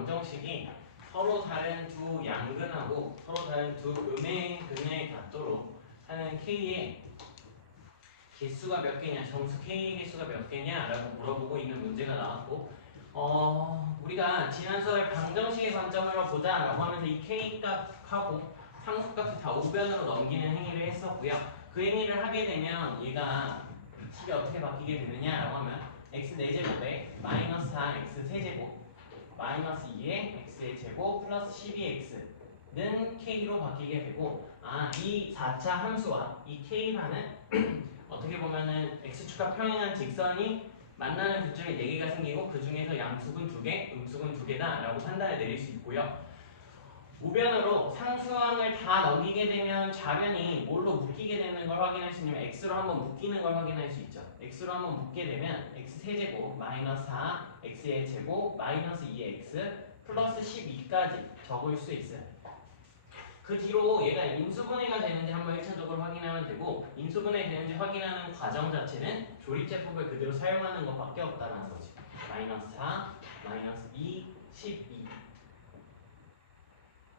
방정식이 서로 다른 두 양근하고 서로 다른 두 음의 같도록 하는 K의 개수가 몇 개냐, 정수 K의 개수가 몇 개냐라고 물어보고 있는 문제가 나왔고, 우리가 지난 수업에 방정식의 관점으로 보자라고 하면서 이 K 값하고 상수값을 다 우변으로 넘기는 행위를 했었고요. 그 행위를 하게 되면 얘가 식이 어떻게 바뀌게 되느냐라고 하면 x 4제곱에 마이너스 4x 세제곱 마이너스 2의 x의 제곱 플러스 12x는 k로 바뀌게 되고, 이 4차 함수와 이 k라는 어떻게 보면은 x축과 평행한 직선이 만나는 부점이 4개가 생기고 그 중에서 양수근 2개, 음수근 2개다 라고 판단을 내릴 수 있고요. 우변으로 상수항을 다 넘기게 되면 좌변이 뭘로 묶이게 되는 걸 확인할 수 있냐면 x로 한번 묶이는 걸 확인할 수 있죠. x로 한번 묶게 되면 x 세제곱 마이너스 4 x의 제곱 마이너스 2x 플러스 12까지 적을 수 있어요. 그 뒤로 얘가 인수분해가 되는지 한번 1차적으로 확인하면 되고, 인수분해 되는지 확인하는 과정 자체는 조립제법을 그대로 사용하는 것밖에 없다는 거지. 마이너스 4, 마이너스 2, 12.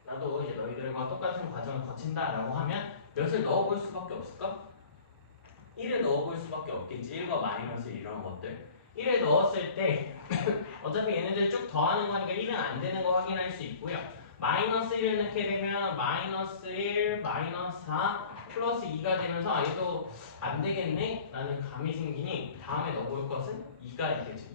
나도 이제 너희들과 똑같은 과정을 거친다라고 하면 몇을 넣어볼 수밖에 없을까? 1을 넣어볼 수밖에 없겠지. 1과 마이너스 이런 것들. 1을 넣었을 때 어차피 얘네들 쭉 더하는 거니까 1은 안 되는 거 확인할 수 있고요. 마이너스 1을 넣게 되면 마이너스 1, 마이너스 4, 플러스 2가 되면서 얘도 안 되겠네? 라는 감이 생기니 다음에 넣어볼 것은 2가 있겠죠.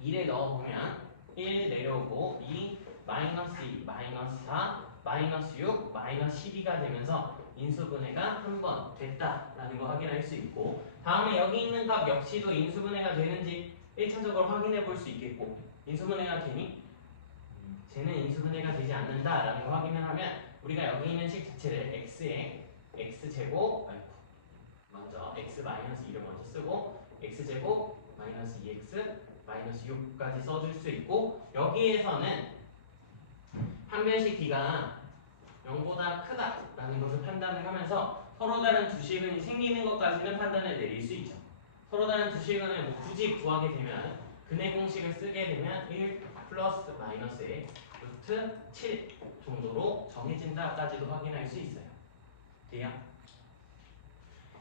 2. 2를 넣어보면 1 내려오고 2, 마이너스 2, 마이너스 4, 마이너스 6, 마이너스 12가 되면서 인수분해가 한 번 됐다라는 거 확인할 수 있고, 다음에 여기 있는 값 역시도 인수분해가 되는지 1차적으로 확인해 볼 수 있겠고, 인수분해가 되니? 쟤는 인수분해가 되지 않는다라는 걸 확인을 하면 우리가 여기 있는 식 자체를 x에 x제곱, 먼저 x 마이너스 2를 먼저 쓰고 x제곱 마이너스 2x 마이너스 6까지 써줄 수 있고, 여기에서는 한 변씩 D가 0보다 크다라는 것을 판단을 하면서 서로 다른 두 식은이 생기는 것까지는 판단을 내릴 수 있죠. 서로 다른 두 식은을 뭐 굳이 구하게 되면 근해 공식을 쓰게 되면 1 플러스 마이너스의 루트 7 정도로 정해진다까지도 확인할 수 있어요. 돼요?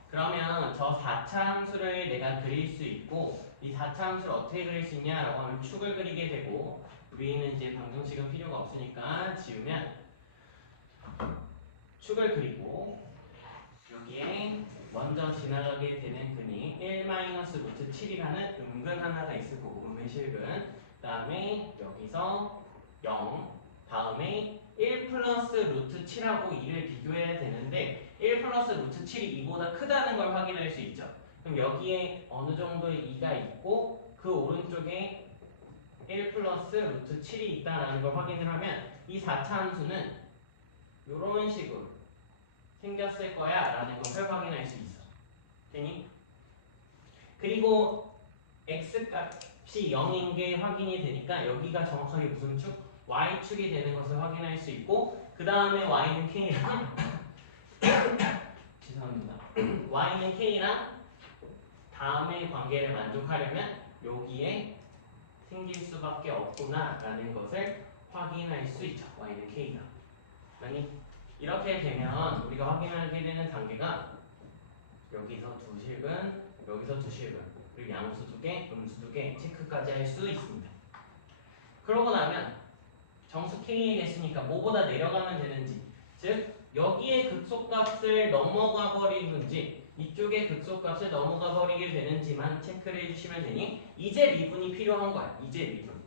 그러면 저 4차 함수를 내가 그릴 수 있고, 이 4차 함수를 어떻게 그릴 수 있냐라고 하면 축을 그리게 되고, 위에는 이제 방정식은 필요가 없으니까 지우면 축을 그리고 여기에 먼저 지나가게 되는 근이 1-루트 7이라는 음근 하나가 있을 거고, 음의 실근. 그 다음에 여기서 0, 다음에 1 플러스 루트 7하고 2를 비교해야 되는데 1 플러스 루트 7이 2보다 크다는 걸 확인할 수 있죠. 그럼 여기에 어느 정도의 2가 있고 그 오른쪽에 1 플러스 루트 7이 있다는 걸 확인을 하면 이 4차 함수는 이런 식으로 생겼을 거야 라는 것을 확인할 수 있어. 되니? 그리고 x값이 0인 게 확인이 되니까 여기가 정확하게 무슨 축? y축이 되는 것을 확인할 수 있고, 그 다음에 y는 k랑 죄송합니다. y는 k랑 다음의 관계를 만족하려면 여기에 생길 수밖에 없구나 라는 것을 확인할 수 있죠. y는 k가. 아니, 이렇게 되면 우리가 확인하게 되는 단계가 여기서 두 실근, 여기서 두 실근, 그리고 양수 두 개, 음수 두 개 체크까지 할 수 있습니다. 그러고 나면 정수 k의 개수니까 뭐보다 내려가면 되는지, 즉 여기에 극소값을 넘어가 버리는지 이쪽에 극소값을 넘어가 버리게 되는지만 체크를 해주시면 되니, 이제 미분이 필요한 거야. 이제 미분.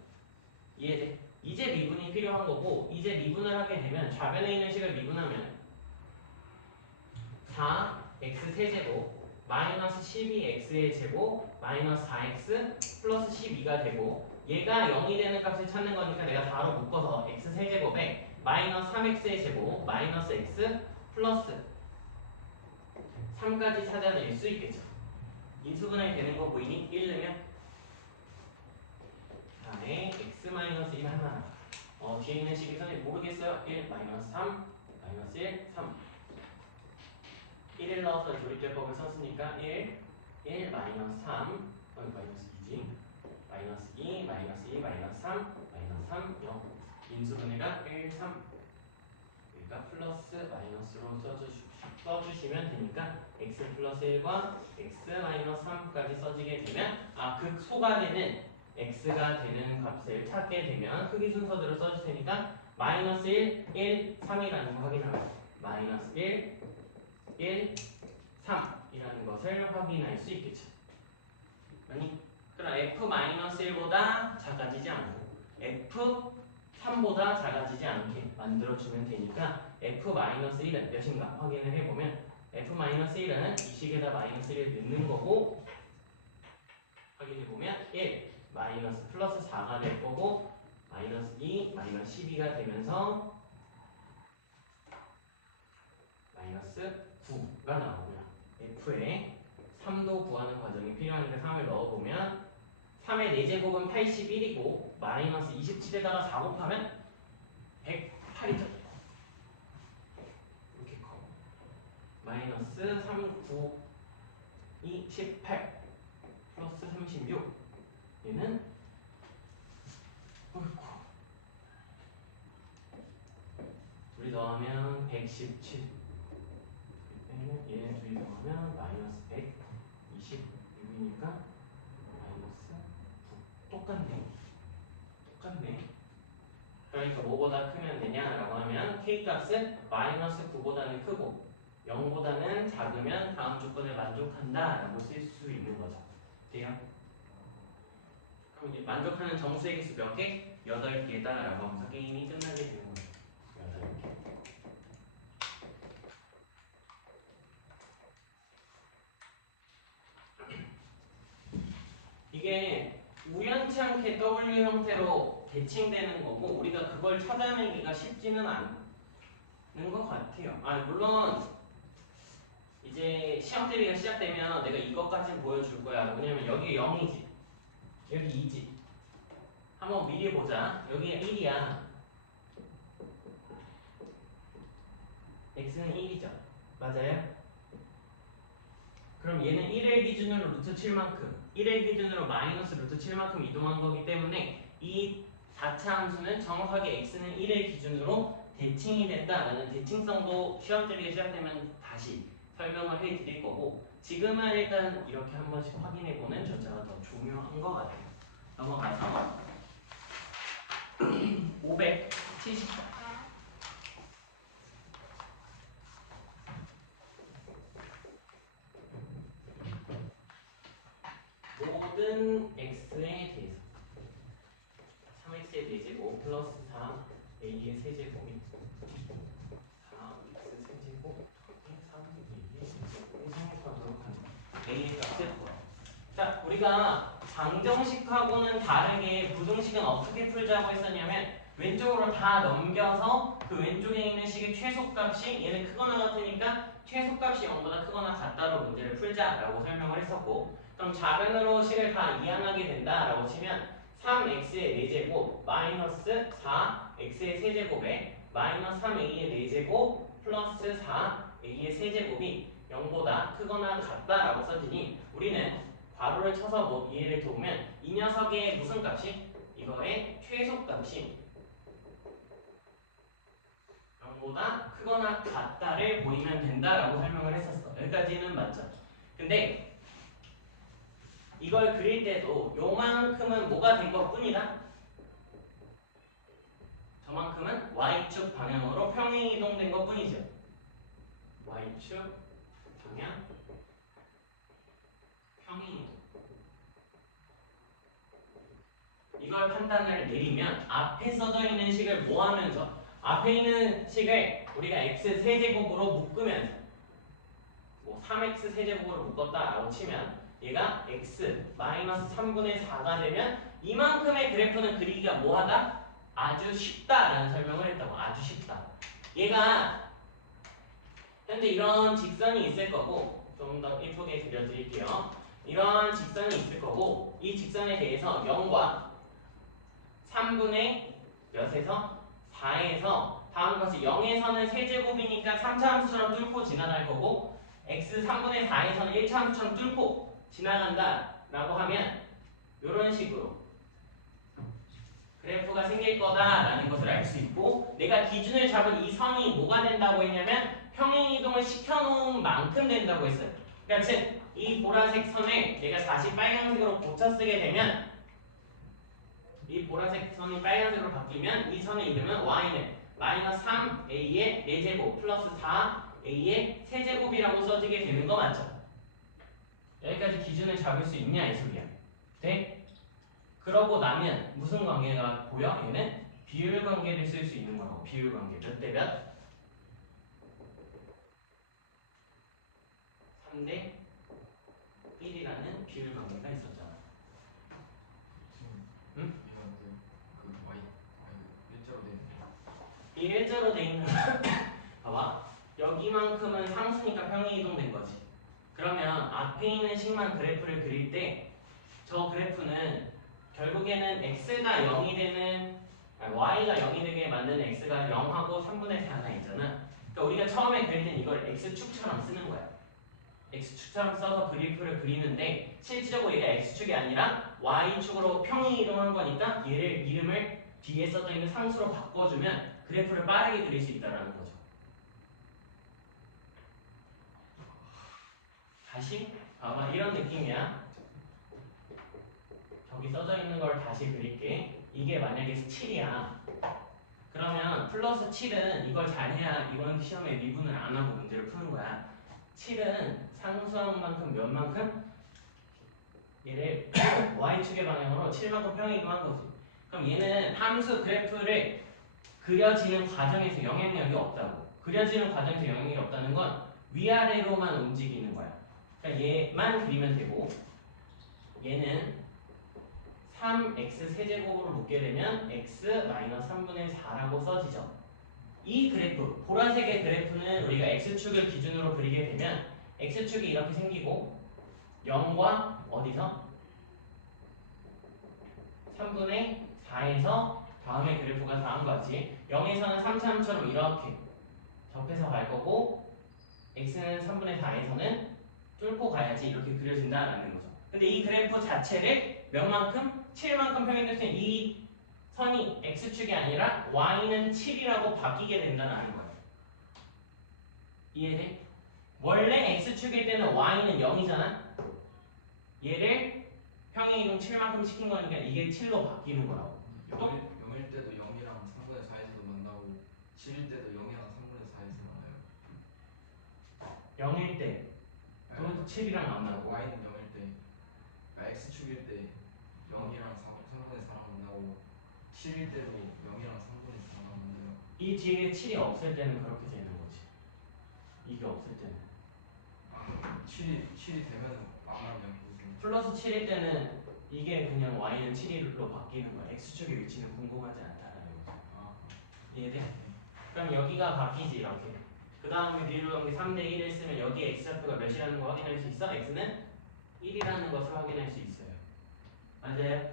이해돼? 이제 미분이 필요한 거고, 이제 미분을 하게 되면 좌변에 있는 식을 미분하면 4x 세제곱 마이너스 12x의 제곱 마이너스 4x 플러스 12가 되고, 얘가 0이 되는 값을 찾는 거니까 내가 바로 묶어서 x 세제곱에 마이너스 3x의 제곱 마이너스 x 플러스 3까지 찾아낼 수 있겠죠. 인수분해 되는 거 보이니? 1 넣으면 다음에 x 마이너스 1 하나, 뒤에 있는 식이 선생님 모르겠어요. 1 마이너스 3 마이너스 1 3 1을 넣어서 조립제법을 썼으니까 1 마이너스 3 마이너스 2지 마이너스 2 마이너스 2 마이너스 3 마이너스 3, 0. 인수분해가 1, 3. 그러니까 플러스 마이너스로 써주시면 되니까 x 플러스 1과 x 마이너스 3까지 써지게 되면 극소가 되는 x가 되는 값을 찾게 되면 크기 순서대로 써줄 테니까 마이너스 1, 1, 3이라는 거 확인하면 마이너스 1, 1, 3이라는 것을 확인할 수 있겠죠. 아니? 그럼 f-1보다 작아지지 않고 f3보다 작아지지 않게 만들어주면 되니까 f-1은 몇인가 확인을 해보면 f-1은 이 식에다 마이너스 1을 넣는 거고 확인해보면 1, 마이너스 플러스 4가 될 거고 마이너스 2, 마이너스 12가 되면서 마이너스 9가 나오고요. f에 3도 구하는 과정이 필요하니까 3을 넣어보면 3의 4제곱은 81이고 마이너스 27에다가 4 곱하면 108이죠. 이렇게 커. 마이너스 3, 9, 2, 18 플러스 36 얘는 둘이 더하면 117 얘는 둘이 더하면 마이너스 126이니까 마이너스 9 똑같네. 그러니까 뭐보다 크면 되냐라고 하면 k값은 마이너스 9보다는 크고 0보다는 작으면 다음 조건에 만족한다 라고 쓸 수 있는 거죠. 돼요? 그럼 이제 만족하는 정수의 개수 몇 개? 8개다 라고 하면서 게임이 끝나게 되는 거예요. 8개. 이게 우연치 않게 W 형태로 대칭되는 거고 우리가 그걸 찾아내기가 쉽지는 않은 것 같아요. 물론 이제 시험 대비가 시작되면 내가 이것까지는 보여줄 거야. 왜냐면 여기 0이지 여기 2지. 한번 미리 보자. 여기가 1이야. x는 1이죠. 맞아요? 그럼 얘는 1을 기준으로 루트 7만큼 1을 기준으로 마이너스 루트 7만큼 이동한 거기 때문에 이 4차 함수는 정확하게 x는 1을 기준으로 대칭이 된다라는 대칭성도 시험 때리기 시작되면 다시 설명을 해드릴 거고 지금은 일단 이렇게 한 번씩 확인해보는 절차가 더 중요한 것 같아요. 넘어가서 574 모든 x에 대해서 3x의 4제곱 플러스 4a의 세제곱이 4x 세제곱 3a의 세제곱을 생각하도록 합니다. a의 값을 구하라. 자, 우리가 방정식하고는 다르게 부등식은 어떻게 풀자고 했었냐면 왼쪽으로 다 넘겨서 그 왼쪽에 있는 식의 최소값이 얘는 크거나 같으니까 최소값이 0보다 크거나 같다로 문제를 풀자라고 설명을 했었고 그럼 좌변으로 식을 다 이항하게 된다라고 치면 3x의 4제곱 마이너스 4x의 세제곱에 마이너스 3a의 4제곱 플러스 4a의 세제곱이 0보다 크거나 같다라고 써지니 우리는 괄호를 쳐서 뭐 이해를 도우면 이 녀석의 무슨 값이? 이거의 최소값이 0보다 크거나 같다를 보이면 된다라고 설명을 했었어. 여기까지는 맞죠? 근데 이걸 그릴 때도 요만큼은 뭐가 된 것 뿐이다? 저만큼은 Y축 방향으로 평행 이동된 것 뿐이죠. Y축 방향 평행 이동. 이걸 판단을 내리면 앞에 써져 있는 식을 뭐 하면서 앞에 있는 식을 우리가 x 세제곱으로 묶으면서 뭐 3x 세제곱으로 묶었다라고 치면 얘가 x 마이너스 3분의 4가 되면 이만큼의 그래프는 그리기가 뭐하다? 아주 쉽다라는 설명을 했다고. 아주 쉽다. 얘가 현재 이런 직선이 있을 거고 좀 더 예쁘게 그려드릴게요. 이런 직선이 있을 거고 이 직선에 대해서 0과 3분의 몇에서 4에서 다음 것이 0에서는 세제곱이니까 3차 함수처럼 뚫고 지나갈 거고 x 3분의 4에서는 1차 함수처럼 뚫고 지나간다 라고 하면 이런 식으로 그래프가 생길 거다라는 것을 알 수 있고 내가 기준을 잡은 이 선이 뭐가 된다고 했냐면 평행이동을 시켜놓은 만큼 된다고 했어요. 그러니까 즉 이 보라색 선을 내가 다시 빨간색으로 고쳐 쓰게 되면 이 보라색 선이 빨간색으로 바뀌면 이 선의 이름은 y는 마이너스 3a의 4제곱 플러스 4a의 세제곱이라고 써지게 되는 거 맞죠? 여기까지 기준을 잡을 수 있냐 이 소리야. 네? 그러고 나면 무슨 관계가 보여? 얘는 비율 관계를 쓸 수 있는 거라고. 비율 관계. 몇 대 몇? 3대 1이라는 비율 관계가 있었잖아. 응? 이 일자로 돼 있는 봐봐. 여기만큼은 상수니까 평행 이동된 거지. 그러면 앞에 있는 식만 그래프를 그릴 때 저 그래프는 결국에는 x가 0이 되는 y가 0이 되게 만드는 x가 0하고 3분의 4 하나 있잖아. 그러니까 우리가 처음에 그릴 땐 이걸 x축처럼 쓰는 거야. x축처럼 써서 그래프를 그리는데 실질적으로 얘가 x축이 아니라 y축으로 평행 이동한 거니까 얘를 이름을 뒤에 써져 있는 상수로 바꿔주면 그래프를 빠르게 그릴 수 있다는 거죠. 다시 봐봐. 이런 느낌이야. 저기 써져 있는 걸 다시 그릴게. 이게 만약에 7이야. 그러면 플러스 7은 이걸 잘해야 이번 시험에 미분을 안 하고 문제를 푸는 거야. 7은 상수한 만큼 몇 만큼? 얘를 y축의 방향으로 7만큼 평행 이동한 거지. 그럼 얘는 함수 그래프를 그려지는 과정에서 영향력이 없다고. 그려지는 과정에서 영향력이 없다는 건 위아래로만 움직이는 거야. 그러니까 얘만 그리면 되고 얘는 3x 세제곱으로 묶게 되면 x 3분의 4라고 써지죠. 이 그래프, 보라색의 그래프는 우리가 x축을 기준으로 그리게 되면 x축이 이렇게 생기고 0과 어디서? 3분의 4에서 다음에 그래프가 다음 거지. 0에서는 3, 3처럼 이렇게 접해서 갈 거고 x는 3분의 4에서는 뚫고 가야지 이렇게 그려진다라는 거죠. 근데 이 그래프 자체를 몇만큼? 7만큼 평행될 때 이 선이 x축이 아니라 y는 7이라고 바뀌게 된다는 거예요. 이해돼? 원래 x축일 때는 y는 0이잖아. 얘를 평행이동 7만큼 시킨 거니까 이게 7로 바뀌는 거라고. 0일 때도 0이랑 3분의 4에서도 만나고 7일 때도 0이랑 3분의 4에서 만나요. 0일 때도 7이랑 만나고 y는 0일 때, 그러니까 x축일 때 0이랑 3분의 4랑 만나고 7일 때도 0이랑 3분의 4랑 만나요. 이 뒤에 7이 없을 때는 그렇게 되는 거지. 이게 없을 때는. 7이 되면 망하면 플러스 7일 때는 이게 그냥 y는 7일로 바뀌는 거야. x축의 위치는 궁금하지 않다라는 거지. 이해돼? 그럼 여기가 바뀌지 이렇게. 그 다음에 비율 관계 3대 1을 쓰면 여기에 x좌표가 몇이라는 거 확인할 수 있어? x는 1이라는 것을 확인할 수 있어요. 맞아요?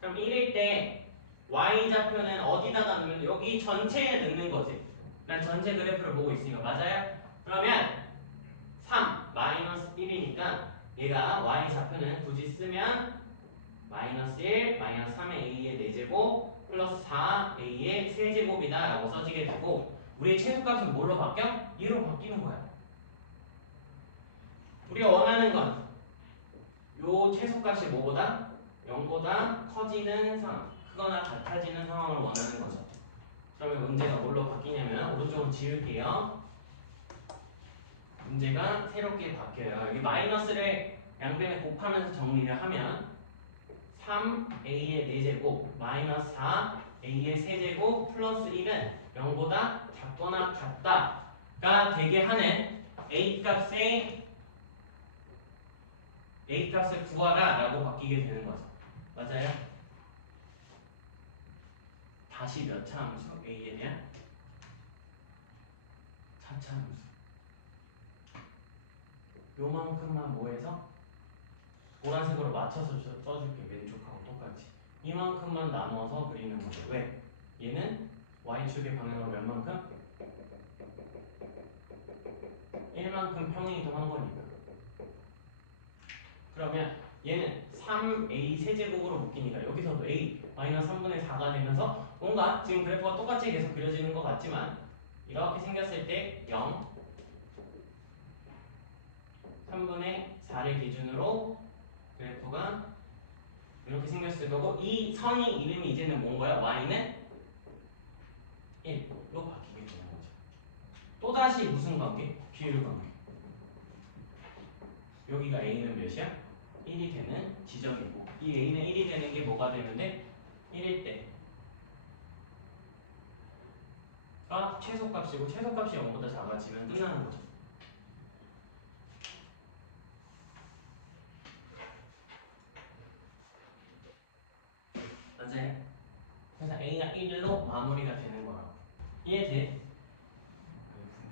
그럼 1일 때 y좌표는 어디다가 넣으면 여기 전체에 넣는 거지. 난 전체 그래프를 보고 있으니까. 맞아요? 그러면 3 마이너스 1이니까 얘가 y좌표는 굳이 쓰면 마이너스 1 마이너스 3의 a의 4제곱 플러스 4a의 세제곱이다 라고 써지게 되고 우리의 최소값은 뭘로 바뀌어? 2로 바뀌는 거야. 우리가 원하는 건 요 최소값이 뭐보다? 0보다 커지는 상황, 크거나 같아지는 상황을 원하는 거죠. 그러면 문제가 뭘로 바뀌냐면 오른쪽으로 지울게요. 문제가 새롭게 바뀌어요. 여기 마이너스를 양변에 곱하면서 정리를 하면 3a의 4제곱 마이너스 4a의 세제곱 플러스 1은 0보다 작거나 같다가 되게 하는 a값을 구하라 라고 바뀌게 되는 거죠. 맞아요? 다시 몇 차 함수? a에 대한 4차 함수. 요만큼만 뭐해서? 보라색으로 맞춰서 써줄게. 왼쪽하고 똑같이. 이만큼만 나눠서 그리는 거죠. 왜? 얘는 y축의 방향으로 몇 만큼? 1만큼 평행이동한 거니까. 그러면 얘는 3a 세제곱으로 묶이니까 여기서도 a 마이너스 3분의 4가 되면서 뭔가 지금 그래프가 똑같이 계속 그려지는 것 같지만 이렇게 생겼을 때 0, 3분의 4를 기준으로 그래프가 이렇게 생겼을 거고 이 선이 이름이 이제는 뭔 거야? y는 1로 바뀌게 되는 거죠. 또다시 무슨 관계? 비율 관계. 여기가 a는 몇이야? 1이 되는 지점이고 이 a는 1이 되는 게 뭐가 되면 돼? 1일 때가 최소값이고 최소값이 0보다 작아지면 끝나는 거죠. 맞아요? 그래서 a가 1로 마무리가 되는 거라고. 이해돼?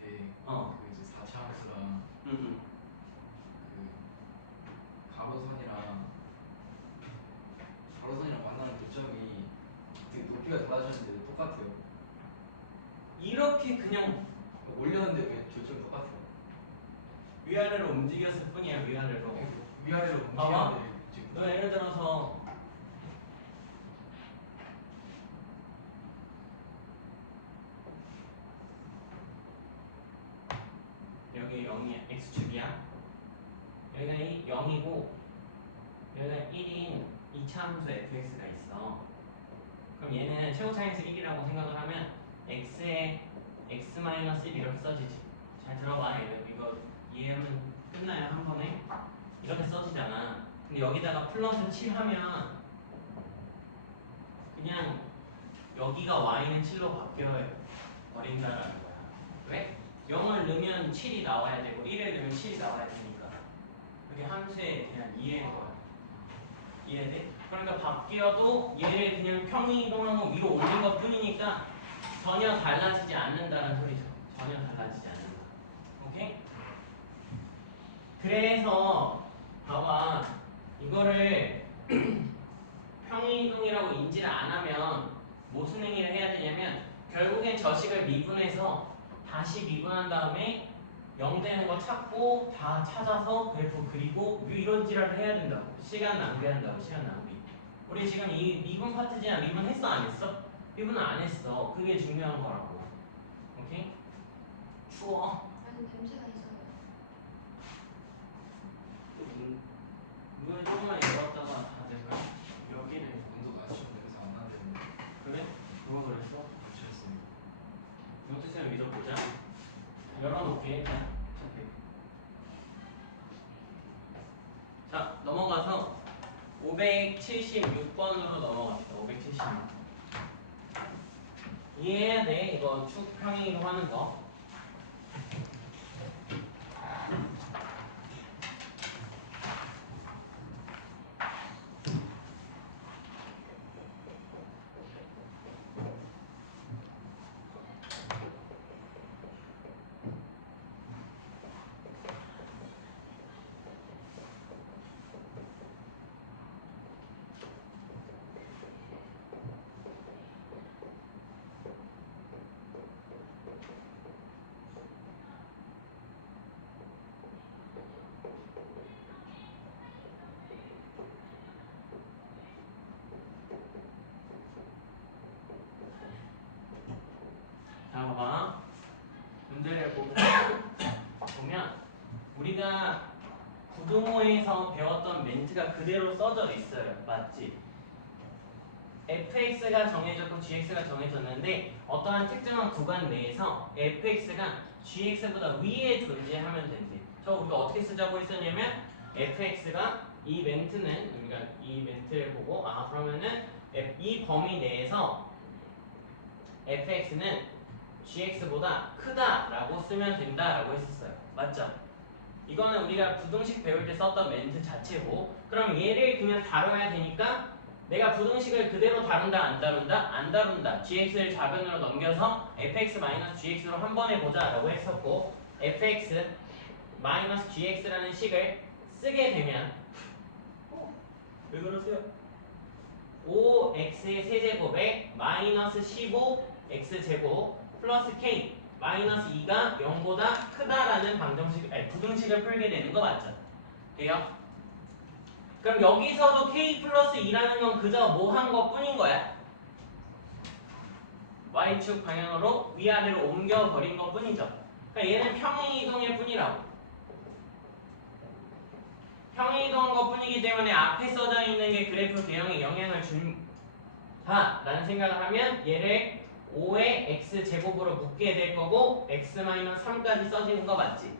근데 어. 그 이제 4차 함수랑 그 가로선이랑 만나는 교점이 되게 높이가 달라졌는데 똑같아요. 이렇게 그냥 올렸는데 왜 교점이 똑같아요? 위아래로 움직였을 뿐이야. 위아래로. 위아래로 봐봐. 움직이는데 지금 너 예를 들어서 여기 0이 x축이야. 여기가 0이고 여기가 1인 2차 함수 fx가 있어. 그럼 얘는 최고차에서 1이라고 생각을 하면 x에 x-1 이렇게 써지지. 잘 들어봐. 이거 이해하면 끝나요. 한 번에. 이렇게 써지잖아. 근데 여기다가 플러스 7 하면 그냥 여기가 y는 7로 바뀌어 버린다라는 거야. 왜? 0을 넣으면 7이 나와야 되고 1을 넣으면 7이 나와야 되니까. 그게 함수에 대한 이해인 거야. 이해돼? 그러니까 바뀌어도 얘를 그냥 평이동하고 위로 올린 것 뿐이니까 전혀 달라지지 않는다는 소리죠. 전혀 달라지지 않는다. 오케이? 그래서 봐봐. 이거를 평이동이라고 인지를 안 하면 무슨 행위를 해야 되냐면 결국엔 저식을 미분해서 다시 미분한 다음에 0 되는 거 찾고 다 찾아서 그래프 그리고 이런 지랄을 해야 된다고. 시간 낭비한다고. 시간 낭비. 우리 지금 이 미분 파트지만 미분 했어 안 했어? 미분은 안 했어. 그게 중요한 거라고. 오케이? 추워. 아니 냄새가 있어요. 문을 조금만 열었다가 닫을까? 여기를 온도가 아쉬운 냄새 안 나는데 그래? 누가 그랬어? 미쳤습니다. 영수쌤 믿어보자. 열어놓게 일단. 자 넘어가서 576번으로 넘어갑시다. 576. 이해해야 돼. 이거 축 평행이동 하는 거. 자 봐봐. 문제를 보면 우리가 구동호에서 배웠던 멘트가 그대로 써져 있어요. 맞지? fx가 정해졌고 gx가 정해졌는데 어떠한 특정한 구간 내에서 fx가 gx보다 위에 존재하면 된대. 저 우리가 어떻게 쓰자고 했었냐면 fx가 이 멘트는 우리가 이 멘트를 보고 그러면은 이 범위 내에서 fx는 gx보다 크다라고 쓰면 된다라고 했었어요. 맞죠? 이거는 우리가 부등식 배울 때 썼던 멘트 자체고 그럼 얘를 그냥 다뤄야 되니까 내가 부등식을 그대로 다룬다 안 다룬다? 안 다룬다. gx를 좌변으로 넘겨서 fx-gx로 한 번 해보자 라고 했었고 fx-gx라는 식을 쓰게 되면 왜 그러세요? 5x의 세제곱에 마이너스 15x제곱 플러스 k 마이너스 2가 0보다 크다라는 부등식을 풀게 되는 거 맞죠? 돼요? 그럼 여기서도 k 플러스 2라는 건 그저 뭐 한 것 뿐인 거야. y축 방향으로 위아래로 옮겨버린 것 뿐이죠. 그러니까 얘는 평행이동일 뿐이라고. 평행이동한 것 뿐이기 때문에 앞에 써져 있는 게 그래프 개형에 영향을 준다라는 생각을 하면 얘를 5의 x제곱으로 묶게 될 거고 x-3까지 써지는 거 맞지?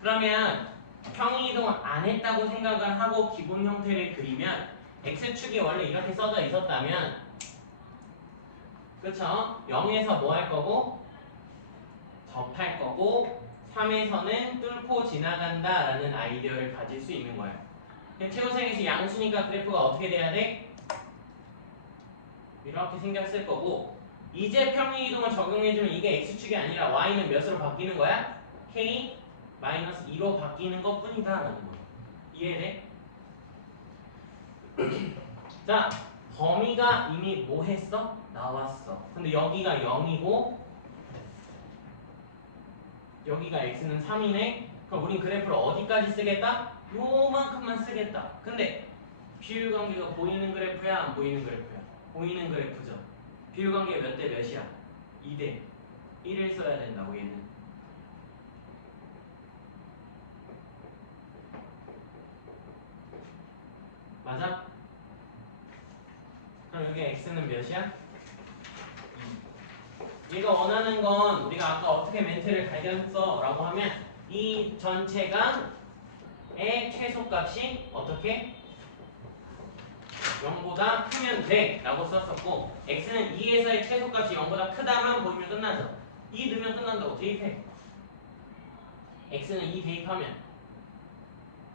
그러면 평행이동을 안 했다고 생각을 하고 기본 형태를 그리면 x축이 원래 이렇게 써져 있었다면 그쵸? 0에서 뭐 할 거고 접할 거고 3에서는 뚫고 지나간다 라는 아이디어를 가질 수 있는 거예요. 최고생에서 양수니까 그래프가 어떻게 돼야 돼? 이렇게 생겼을 거고 이제 평행이동을 적용해주면 이게 x축이 아니라 y는 몇으로 바뀌는 거야? k-2로 바뀌는 것 뿐이다 라는 거예요. 이해돼? 자, 범위가 이미 뭐 했어? 나왔어. 근데 여기가 0이고 여기가 x는 3이네. 그럼 우린 그래프를 어디까지 쓰겠다? 요만큼만 쓰겠다. 근데 비율관계가 보이는 그래프야 안 보이는 그래프야? 보이는 그래프죠. 비율관계 몇 대 몇이야? 2대 1을 써야 된다고 얘는. 맞아? 그럼 여기 x는 몇이야? 2. 얘가 원하는 건 우리가 아까 어떻게 멘트를 발견했어 라고 하면 이 전체가 의 최소값이 어떻게? 0보다 크면 돼 라고 썼었고 x는 2에서의 최소값이 0보다 크다만 보이면 끝나죠. 2 넣으면 끝난다고. 대입해. x는 2 대입하면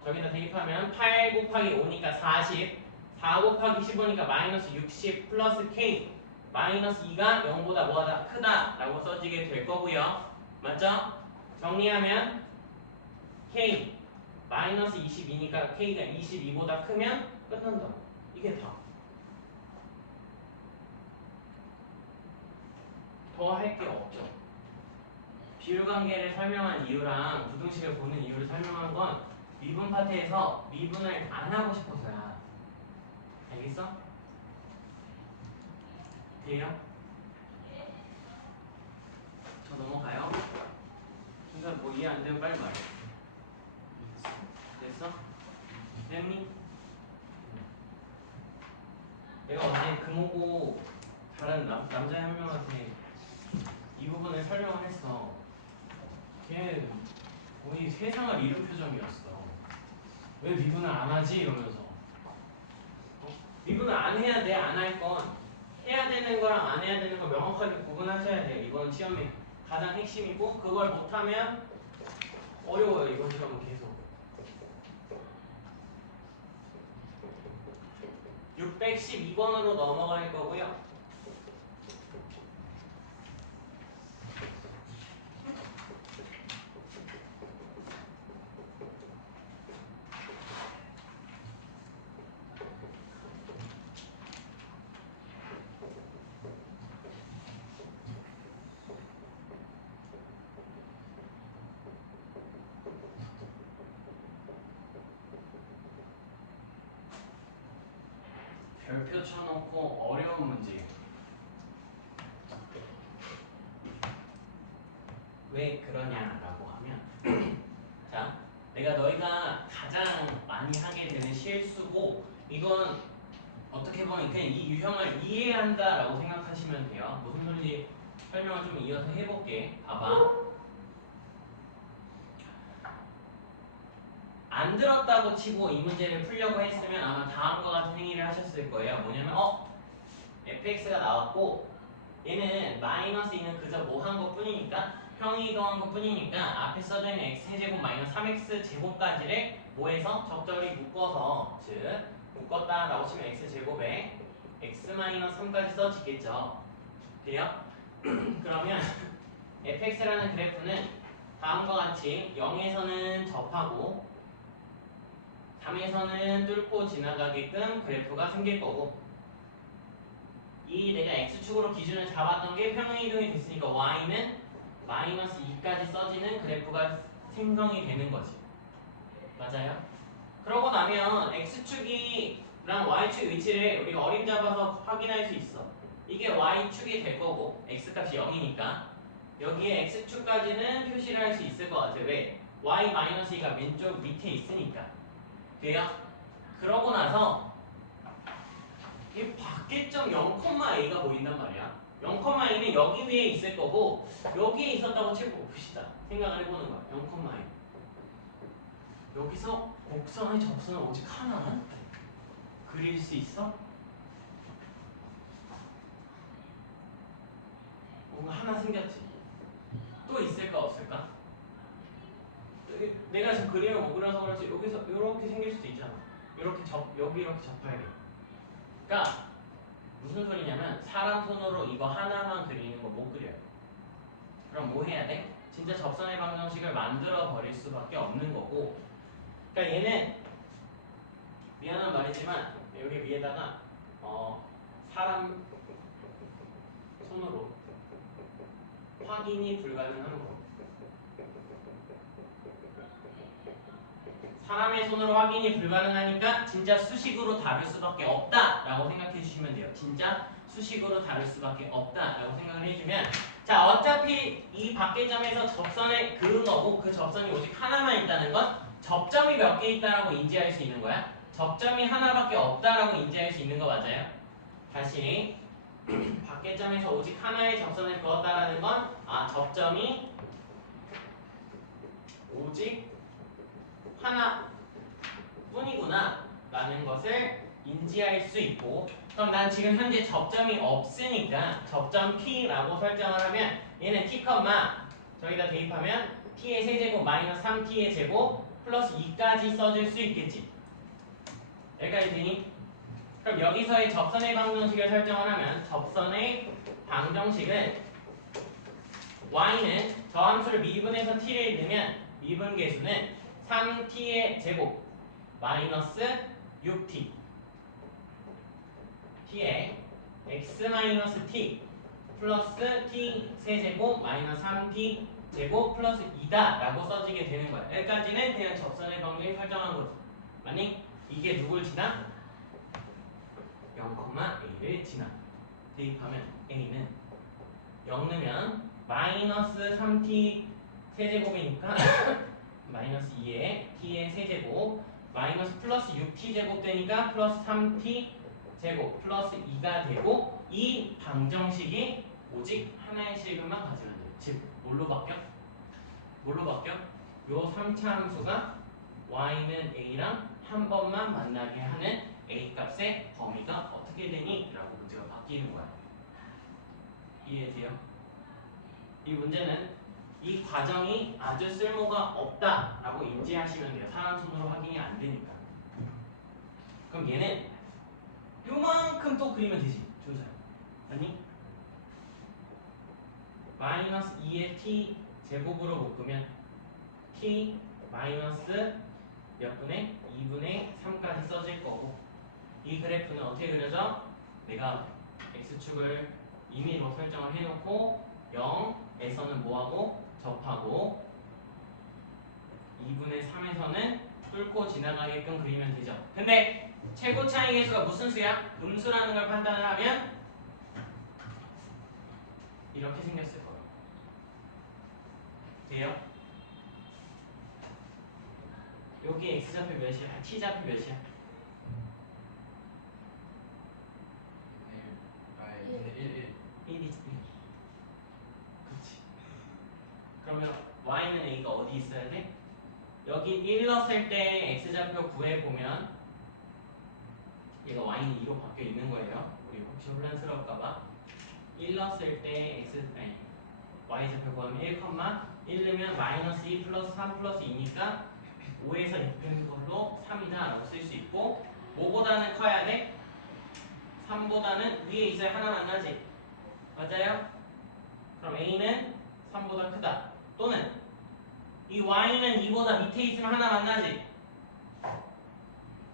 저기다 대입하면 8 곱하기 5니까 40 4 곱하기 15니까 마이너스 60 플러스 k 마이너스 2가 0보다 뭐하다 크다 라고 써지게 될 거고요. 맞죠? 정리하면 k 마이너스 22니까 k가 22보다 크면 끝난다. 이게 다. 더 할 게 없죠. 비율관계를 설명한 이유랑 부등식을 보는 이유를 설명한 건 미분 파트에서 미분을 안 하고 싶어서야. 알겠어? 돼요? 저 넘어가요. 그러니까 뭐 이해 안 되면 빨리 말해. 됐어? 됐니? 내가 어제 금오고 다른 남자 한 명한테 이 부분을 설명을 했어. 걔 거의 세상을 잃은 표정이었어. 왜 미분을 안 하지? 이러면서. 미분을 안 해야 돼, 안 할 건. 해야 되는 거랑 안 해야 되는 거 명확하게 구분하셔야 돼요. 이건 시험의 가장 핵심이고 그걸 못하면 어려워요. 이번 시험은 계속. 612번으로 넘어갈 거고요. 별표 쳐놓고 어려운 문제. 왜 그러냐라고 하면 자, 내가 너희가 가장 많이 하게 되는 실수고 이건 어떻게 보면 그냥 이 유형을 이해야 한다라고 생각하시면 돼요. 무슨 소리인지 설명을 좀 이어서 해볼게. 봐봐. 안 들었다고 치고 이 문제를 풀려고 했으면 아마 다음과 같은 행위를 하셨을 거예요. 뭐냐면 fx가 나왔고 얘는 마이너스 2는 그저 뭐 한 것 뿐이니까 평이동한 것 뿐이니까 앞에 써져 있는 x 세제곱 마이너스 3x 제곱까지를 뭐해서 적절히 묶어서 즉 묶었다라고 치면 x 제곱에 x 마이너스 3까지 써지겠죠. 돼요? 그러면 fx라는 그래프는 다음과 같이 0에서는 접하고 3에서는 뚫고 지나가게끔 그래프가 생길 거고 이 내가 x축으로 기준을 잡았던 게 평행이동이 됐으니까 y는 마이너스 2까지 써지는 그래프가 생성이 되는 거지. 맞아요? 그러고 나면 x축이랑 y축 위치를 우리가 어림잡아서 확인할 수 있어. 이게 y축이 될 거고 x값이 0이니까 여기에 x축까지는 표시를 할 수 있을 것 같아. 왜? y-2가 왼쪽 밑에 있으니까. 돼요? 그러고 나서 이 밖에점 0,a가 보인단 말이야. 0,a는 여기 위에 있을 거고 여기에 있었다고 치고 봅시다. 생각을 해보는 거야. 0,a. 여기서 곡선의 접선을 오직 하나만 그릴 수 있어? 뭔가 하나 생겼지. 또 있을까 없을까? 내가 지금 그림을 못 그려서 그렇지 여기서 이렇게 생길 수도 있잖아. 여기 이렇게 접해야 돼. 그러니까 무슨 소리냐면 사람 손으로 이거 하나만 그리는 거 못 그려요. 그럼 뭐 해야 돼? 진짜 접선의 방정식을 만들어 버릴 수밖에 없는 거고. 그러니까 얘는 미안한 말이지만 여기 위에다가 사람 손으로 확인이 불가능한 거. 사람의 손으로 확인이 불가능하니까 진짜 수식으로 다룰 수밖에 없다라고 생각해 주시면 돼요. 진짜 수식으로 다룰 수밖에 없다라고 생각을 해주면 자 어차피 이 밖의점에서 접선을 그은 거고 그 접선이 오직 하나만 있다는 건 접점이 몇 개 있다라고 인지할 수 있는 거야. 접점이 하나밖에 없다라고 인지할 수 있는 거 맞아요? 다시 밖의점에서 오직 하나의 접선을 그었다라는 건 접점이 오직 하나 뿐이구나 라는 것을 인지할 수 있고 그럼 난 지금 현재 접점이 없으니까 접점 P라고 설정을 하면 얘는 T, 저기다 대입하면 T의 세제곱 마이너스 3T의 제곱 플러스 2까지 써줄 수 있겠지. 여기까지 되니? 그럼 여기서의 접선의 방정식을 설정을 하면 접선의 방정식은 y는 저 함수를 미분해서 t를 넣으면 미분계수는 3t의 제곱 마이너스 6t t에 x 마이너스 t 플러스 t 세제곱 마이너스 3t 제곱 플러스 2다 라고 써지게 되는 거야. 여기까지는 그냥 접선의 방정식 설정한 거지. 맞니? 이게 누굴 지나? 0,a를 지나. 대입하면 a는 0 넣으면 마이너스 3t 세제곱이니까 마이너스 2에 t의 세제곱 마이너스 플러스 6t 제곱 되니까 플러스 3t 제곱 플러스 2가 되고 이 방정식이 오직 하나의 실근만 가지면 돼요. 즉 뭘로 바뀌어? 뭘로 바뀌어? 요 3차 함수가 y는 a랑 한 번만 만나게 하는 a 값의 범위가 어떻게 되니? 라고 문제가 바뀌는 거야. 이해돼요? 이 문제는 이 과정이 아주 쓸모가 없다라고 인지하시면 돼요. 사람 손으로 확인이 안 되니까. 그럼 얘는 요만큼 또 그리면 되지. 조사요. 아니? 마이너스 2의 t 제곱으로 묶으면 t 마이너스 몇 분의 2분의 3까지 써질 거고 이 그래프는 어떻게 그려져? 내가 x축을 임의로 설정을 해놓고 0에서는 뭐하고? 접하고 2분의 3에서는 뚫고 지나가게끔 그리면 되죠. 근데 최고 차이 계수가 무슨 수야? 음수라는 걸 판단을 하면 이렇게 생겼을 거예요. 돼요? 여기 x좌표 몇이야? t좌표 몇이야? 1이지. 그렇지. 그러면 y는 a가 어디 있어야 돼? 여기 1 넣었을 때 x좌표 구해보면 얘가 y는 2로 바뀌어 있는 거예요. 우리 혹시 혼란스러울까봐 1 넣었을 때 y좌표 구하면 1, 1 넣으면 마이너스 2 플러스 3 플러스 2니까 5에서 6 걸로 3이다 라고 쓸 수 있고 뭐보다는 커야 돼? 3보다는 위에 있어야 하나 만나지. 맞아요? 그럼 a는 3보다 크다. 또는 이 y는 2보다 밑에 있으면 하나 만나지.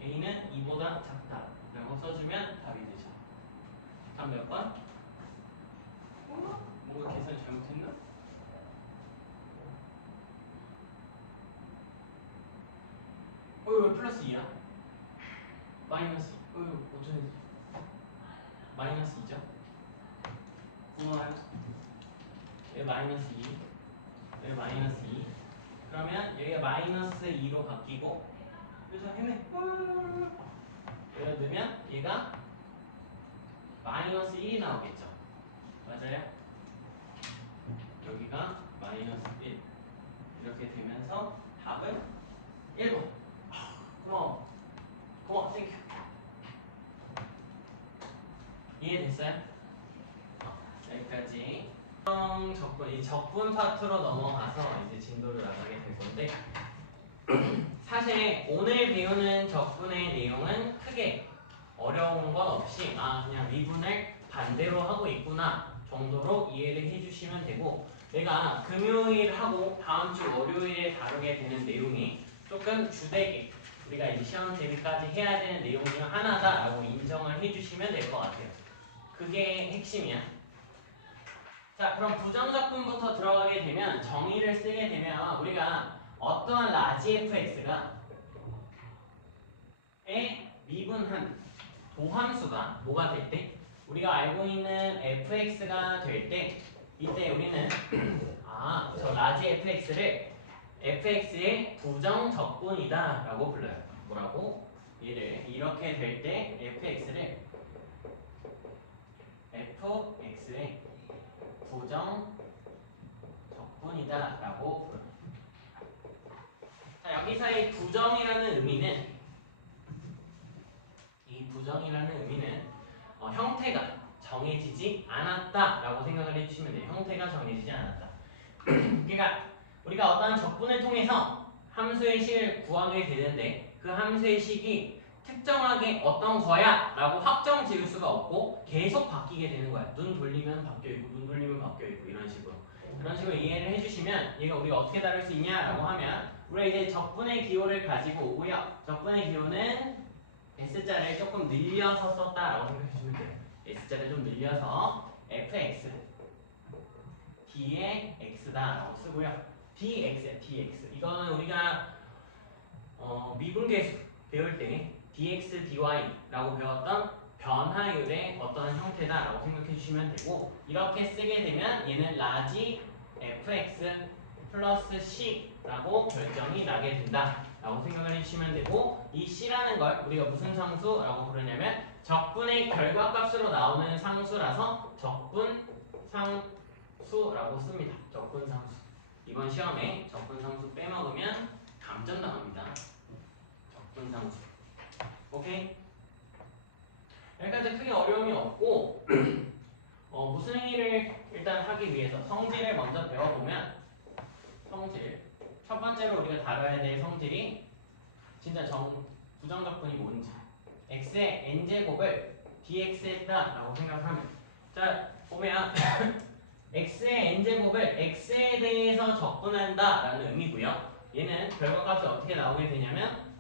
a는 2보다 작다 라고 써주면 답이 되죠. 다음 몇 번? 뭔가 계산 잘못했나? 왜 플러스 2야? 마이너스 2. 어쩌지? 마이너스 2죠? 여기 마이너스 2. 여기 마이너스 2. 그러면 여기가 마이너스 2로 바뀌고 그래서 했네. 예를 들면 얘가 마이너스 1이 나오겠죠. 맞아요? 여기가 마이너스 1 이렇게 되면서 답은 1번. 고마워. 고마워. 땡큐. 이해됐어요? 여기까지. 이 적분 파트로 넘어가서 이제 진도를 나가게 될 건데 사실 오늘 배우는 적분의 내용은 크게 어려운 건 없이 그냥 미분을 반대로 하고 있구나 정도로 이해를 해주시면 되고 내가 금요일하고 다음 주 월요일에 다루게 되는 내용이 조금 주되게 우리가 이제 시험 대비까지 해야 되는 내용 중 하나다라고 인정을 해주시면 될 것 같아요. 그게 핵심이야. 자, 그럼 부정적분부터 들어가게 되면 정의를 쓰게 되면 우리가 어떠한 라지 fx가 에 미분한 도함수가 뭐가 될 때? 우리가 알고 있는 fx가 될 때 이때 우리는 저 라지 fx를 fx의 부정적분이다 라고 불러요. 뭐라고? 얘를 이렇게 될 때 fx를 fx의 부정적분이다 라고 불러요. 자, 여기서의 부정이라는 의미는 형태가 정해지지 않았다 라고 생각을 해주시면 돼요. 형태가 정해지지 않았다. 그러니까 우리가 어떠한 적분을 통해서 함수의 식을 구하게 되는데 그 함수의 식이 특정하게 어떤 거야 라고 확정 지을 수가 없고 계속 바뀌게 되는 거야. 눈 돌리면 바뀌어 있고 눈 돌리면 바뀌어 있고 이런 식으로 이해를 해주시면 얘가 우리가 어떻게 다룰 수 있냐라고 하면 우리가 이제 적분의 기호를 가지고 오고요. 적분의 기호는 S자를 조금 늘려서 썼다라고 생각해주시면 돼요. S자를 좀 늘려서 fx d의 x다라고 쓰고요. dx야 dx. 이거는 우리가 미분계수 배울 때 dx dy라고 배웠던 변화율의 어떤 형태다라고 생각해주시면 되고 이렇게 쓰게 되면 얘는 라지 fx 플러스 c라고 결정이 나게 된다. 라고 생각을 해주시면 되고 이 C라는 걸 우리가 무슨 상수라고 부르냐면 적분의 결과값으로 나오는 상수라서 적분상수라고 씁니다. 적분상수. 이번 시험에 적분상수 빼먹으면 감점당합니다. 적분상수. 오케이? 여기까지 크게 어려움이 없고 무슨 행위를 일단 하기 위해서 성질을 먼저 배워보면 성질 첫 번째로 우리가 다뤄야 될 성질이 진짜 부정적분이 뭔지 x의 n제곱을 dx했다라고 생각하면 자 보면 x의 n제곱을 x에 대해서 적분한다라는 의미고요. 얘는 결과값이 어떻게 나오게 되냐면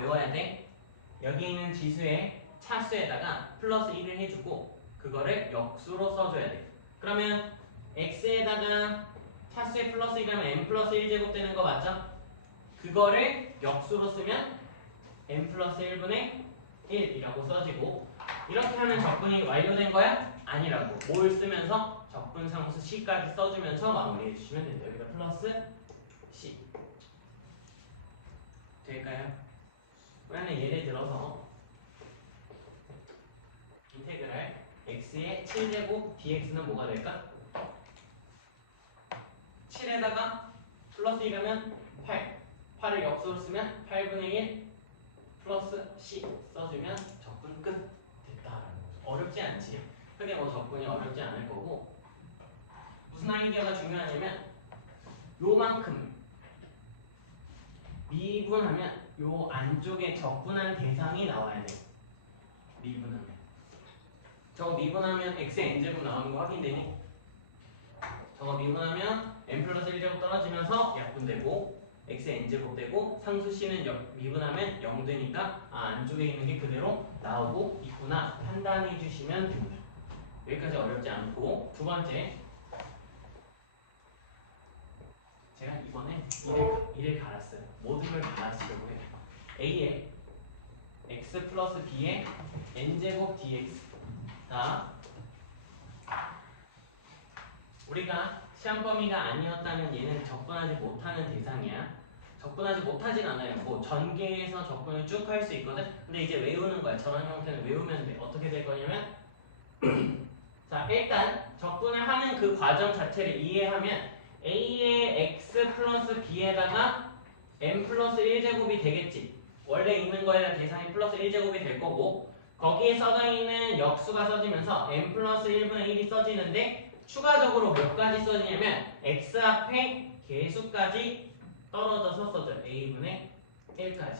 외워야 돼. 여기 있는 지수의 차수에다가 플러스 1을 해주고 그거를 역수로 써줘야 돼. 그러면 x에다가 차수에 플러스 1하면 n 플러스 1제곱 되는 거 맞죠? 그거를 역수로 쓰면 n 플러스 1분의 1이라고 써지고 이렇게 하면 적분이 완료된 거야? 아니라고. 뭘 쓰면서? 적분상수 c까지 써주면서 마무리해 주시면 됩니다. 여기다 플러스 c 될까요? 그러면 예를 들어서 인테그랄 x의 7제곱 dx는 뭐가 될까? 7에다가 플러스 1하면 8을 역수로 쓰면 8분의 1 플러스 c 써주면 적분 끝 됐다라는 거죠. 어렵지 않지. 크게 적분이 어렵지 않을 거고 무슨 아이디어가 중요하냐면 요만큼 미분하면 요 안쪽에 적분한 대상이 나와야 돼. 미분하면 저거 미분하면 x의 n제곱 나오는 거 확인되니? 저거 미분하면 n 플러스 1제곱 떨어지면서 약분되고 x의 n제곱 되고 상수 c는 미분하면 0 되니까 안쪽에 있는 게 그대로 나오고 있구나 판단해 주시면 됩니다. 여기까지 어렵지 않고 두 번째 제가 이번에 이를 갈았어요. 모든 걸 갈아치려고 해요. a에 x 플러스 b에 n제곱 dx. 자, 우리가 시험 범위가 아니었다면 얘는 접근하지 못하는 대상이야. 접근하지 못하진 않아요. 뭐 전개해서 접근을 쭉 할 수 있거든. 근데 이제 외우는 거야. 저런 형태는 외우면 돼. 어떻게 될 거냐면 자, 일단 접근을 하는 그 과정 자체를 이해하면 a의 x 플러스 b에다가 n 플러스 1제곱이 되겠지. 원래 있는 거에 대한 계산이 플러스 1제곱이 될 거고, 거기에 써져 있는 역수가 써지면서 n 플러스 1분의 1이 써지는데, 추가적으로 몇 가지 써지냐면 x 앞에 개수까지 떨어져서 써져요. a분의 1까지.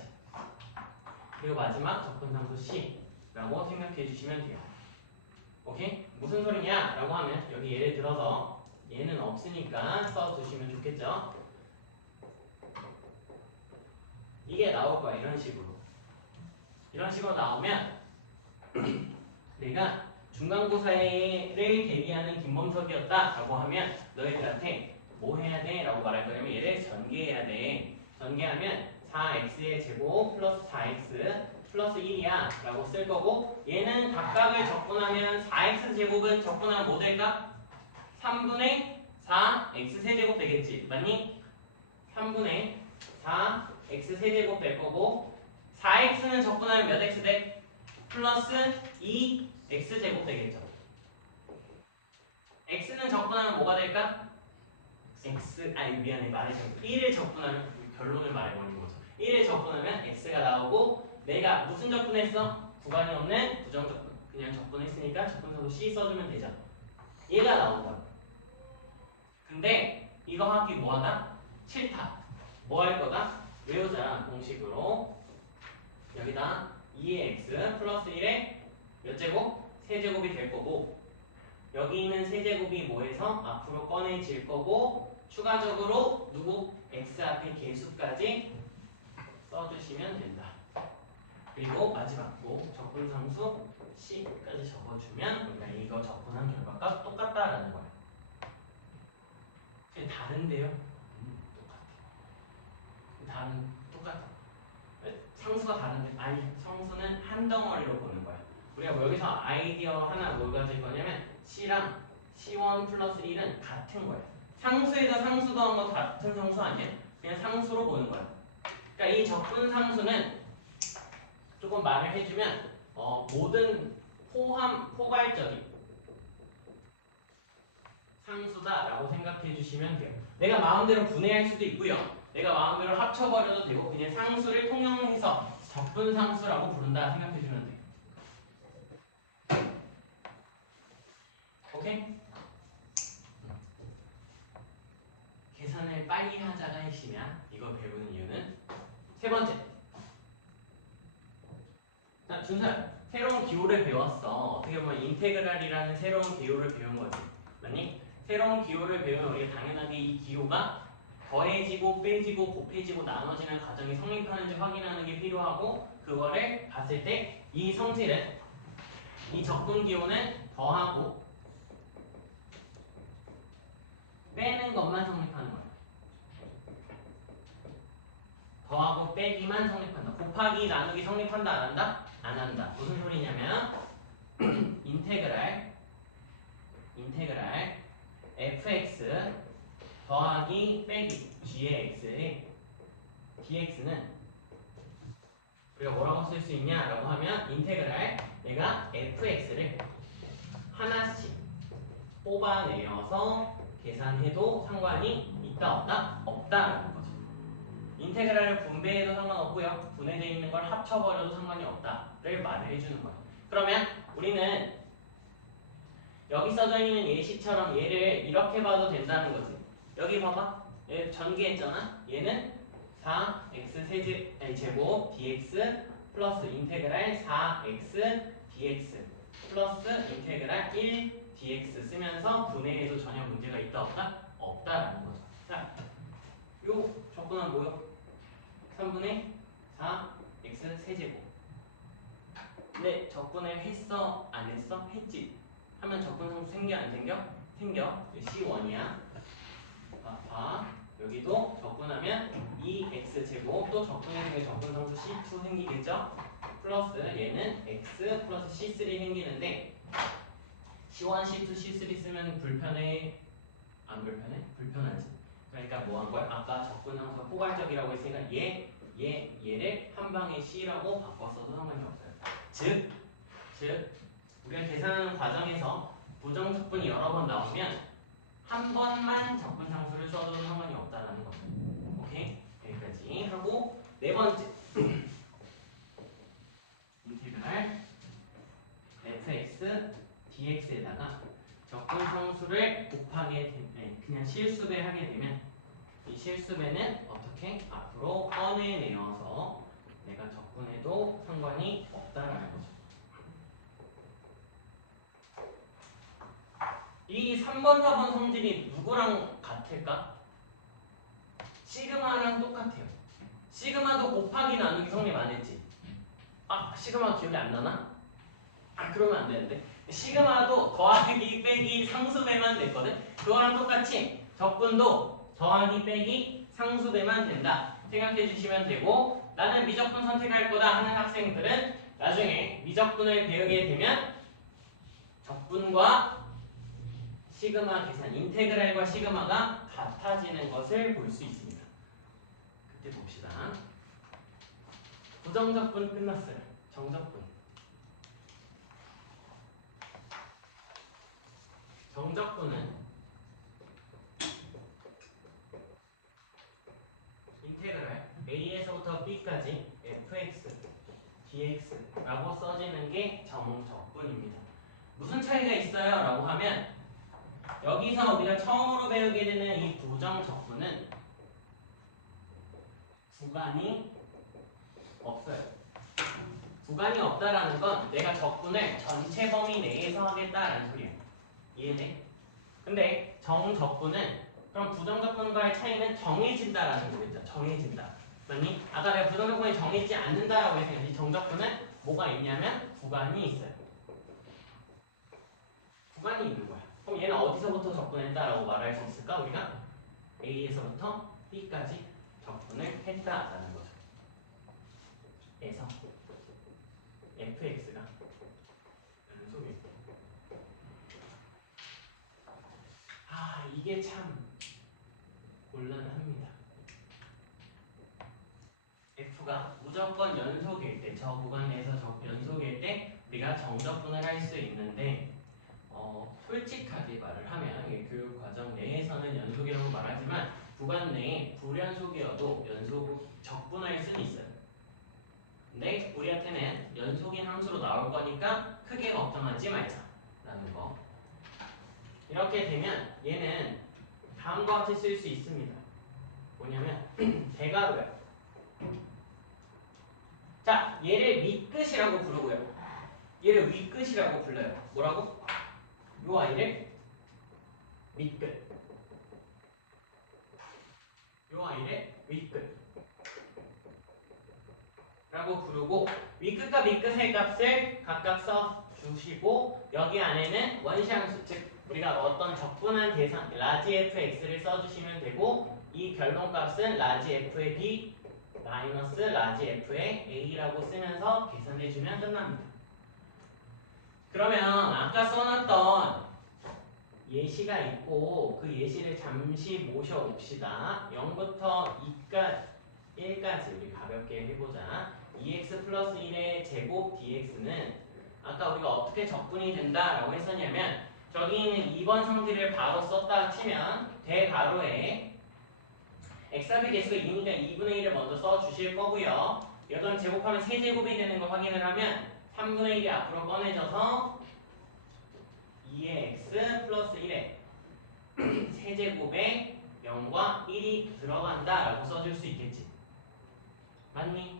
그리고 마지막 접근상수 c라고 생각해 주시면 돼요. 오케이? 무슨 소리냐? 라고 하면 여기 예를 들어서 얘는 없으니까 써두시면 좋겠죠? 이게 나올 거야. 이런 식으로. 이런 식으로 나오면 내가 중간고사를 대비하는 김범석이었다 라고 하면 너희들한테 뭐 해야 돼? 라고 말할 거냐면 얘를 전개해야 돼. 전개하면 4x의 제곱 플러스 4x 플러스 1이야 라고 쓸 거고, 얘는 각각을 적분하면 4x 제곱은 적분하면 뭐 될까? 3분의 4 x 세제곱 되겠지. 맞니? 3분의 4 x 세제곱 될 거고, 4x는 적분하면 몇 x 돼? 플러스 2 x 제곱 되겠죠. x는 적분하면 뭐가 될까? 미안해, 말이 잘못. 1을 적분하면 결론을 말해버린 거죠. 1을 적분하면 x가 나오고, 내가 무슨 적분했어? 구간이 없는 부정적분. 그냥 적분했으니까 적분서도 c 써주면 되죠. 얘가 나온 거야. 근데 이거 하기 뭐하다? 싫다. 뭐 할 거다? 외우자. 공식으로 여기다 2의 x 플러스 1의 몇 제곱? 세제곱이 될 거고, 여기 있는 세제곱이 뭐해서 앞으로 꺼내질 거고, 추가적으로 누구? x 앞에 개수까지 써주시면 된다. 그리고 마지막 거 적분상수 c까지 적어주면 우리가 이거 적분한 결과가 똑같다라는 거야. 근데 다른데요? 똑같아. 상수가 다른데, 아니, 상수는 한 덩어리로 보는 거야. 우리가 뭐 여기서 아이디어 하나 뭘 가질 거냐면 c랑 c1 플러스 1은 같은 거야. 상수에다 상수 더한 거 같은 상수 아니야? 그냥 상수로 보는 거야. 그러니까 이 적분 상수는 조금 말을 해주면 모든 포괄적인 상수다라고 생각해 주시면 돼요. 내가 마음대로 분해할 수도 있고요. 내가 마음대로 합쳐버려도 되고, 그냥 상수를 통용해서 적분상수라고 부른다 생각해 주면 돼요. 오케이? 계산을 빨리 하자가 핵심이야. 이거 배우는 이유는 세 번째. 자, 준서야, 새로운 기호를 배웠어. 어떻게 보면 인테그랄이라는 새로운 기호를 배운 거지. 맞니? 새로운 기호를 배우면 우리가 당연하게 이 기호가 더해지고 빼지고 곱해지고 나눠지는 과정이 성립하는지 확인하는 게 필요하고, 그거를 봤을 때 이 성질은, 이 적분 기호는 더하고 빼는 것만 성립하는 거야. 더하고 빼기만 성립한다. 곱하기 나누기 성립한다 안 한다? 안 한다. 무슨 소리냐면 인테그랄 fx 더하기 빼기 g의 x의 dx는 우리가 뭐라고 쓸 수 있냐라고 하면, 인테그랄 내가 fx를 하나씩 뽑아내어서 계산해도 상관이 있다 없다? 없다라는 거죠. 인테그랄을 분배해도 상관없고요, 분해되어 있는 걸 합쳐버려도 상관이 없다를 말을 해주는 거예요. 그러면 우리는 여기 써져 있는 예시처럼 얘를 이렇게 봐도 된다는 거지. 여기 봐봐. 얘 전개했잖아. 얘는 4x 제곱 dx 플러스 인테그랄 4x dx 플러스 인테그랄 1 dx 쓰면서 분해해도 전혀 문제가 있다 없다? 없다라는 거죠. 자, 요 적분은 뭐요? 3분의 4x 세제곱. 근데 적분을 했어? 안 했어? 했지? 하면 적분상수 생겨 안 생겨? 생겨. C1이야. 봐. 여기도 적분하면 2x제곱 또 적분해서 적분상수 C2 생기겠죠? 플러스 얘는 x 플러스 C3 생기는데 C1, C2, C3 쓰면 불편해? 안 불편해? 불편하지. 그러니까 뭐 한 거야? 아까 적분상수 포괄적이라고 했으니까 얘를 한 방에 C라고 바꿨어도 상관이 없어요. 즉 우리가 계산하는 과정에서 부정적분이 여러 번 나오면 한 번만 적분상수를 써도 상관이 없다라는 거죠. 오케이? 여기까지 하고 네 번째 인테그랄 fx dx에다가 적분상수를 곱하게 되면 그냥 실수배하게 되면 이 실수배는 어떻게 앞으로 꺼내내어서 내가 적분해도 상관이 없다라는 거죠. 이 3번, 4번 성질이 누구랑 같을까? 시그마랑 똑같아요. 시그마도 곱하기 나누기 성립 안 했지? 아, 시그마 기억이 안 나나? 아, 그러면 안 되는데. 시그마도 더하기 빼기 상수배만 됐거든? 그거랑 똑같이 적분도 더하기 빼기 상수배만 된다. 생각해 주시면 되고, 나는 미적분 선택할 거다 하는 학생들은 나중에 미적분을 배우게 되면 적분과 시그마 계산, 인테그랄과 시그마가 같아지는 것을 볼 수 있습니다. 그때 봅시다. 부정적분 끝났어요. 정적분. 정적분은 인테그랄 a에서부터 b까지 fx, dx라고 써지는 게 정적분입니다. 무슨 차이가 있어요? 라고 하면 여기서 우리가 처음으로 배우게 되는 이 부정적분은 구간이 없어요. 구간이 없다라는 건 내가 적분을 전체 범위 내에서 하겠다라는 소리예요. 이해돼? 근데 정적분은 그럼 부정적분과의 차이는 정해진다라는 거겠죠. 정해진다. 맞니? 아까 내가 부정적분이 정해지지 않는다라고 했으니 정적분은 뭐가 있냐면 구간이 있어요. 구간이 있는 거야. 그럼 얘는 어디서부터 적분했다라고 말할 수 있을까? 우리가 A에서부터 B까지 적분을 했다라는 거죠. 그래서 fx가 연속일 때 이게 참 곤란합니다. f가 무조건 연속일 때, 저 구간에서 연속일 때 우리가 정적분을 할 수 있는데 솔직하게 말을 하면 교육 과정 내에서는 연속이라고 말하지만 구간 내에 불연속이어도 적분할 수는 있어요. 근데 우리한테는 연속인 함수로 나올 거니까 크게 걱정하지 말자라는 거. 이렇게 되면 얘는 다음과 같이 쓸 수 있습니다. 뭐냐면 대괄호야. 자, 얘를 밑끝이라고 부르고요. 얘를 윗끝이라고 불러요. 뭐라고? 요 아이를 밑끝. 요 아이를 윗끝. 라고 부르고 윗끝과 밑끝의 값을 각각 써 주시고 여기 안에는 원시함수 즉 우리가 어떤 적분한 계산 라지 fx를 써주시면 되고 이 결론값은 라지 f의 b 마이너스 라지 f의 a라고 쓰면서 계산해주면 끝납니다. 그러면 아까 써놨던 예시가 있고 그 예시를 잠시 모셔봅시다. 0부터 1까지 우리 가볍게 해보자. 2x 플러스 1의 제곱 dx는 아까 우리가 어떻게 적분이 된다라고 했었냐면 저기 있는 2번 성질을 바로 썼다 치면 대괄호에 x합의 개수가 2니까 2분의 1을 먼저 써주실 거고요. 이건 제곱하면 세제곱이 되는 걸 확인을 하면 3분의 1이 앞으로 꺼내져서 2의 x 플러스 1의 세제곱에 0과 1이 들어간다 라고 써줄 수 있겠지. 맞니?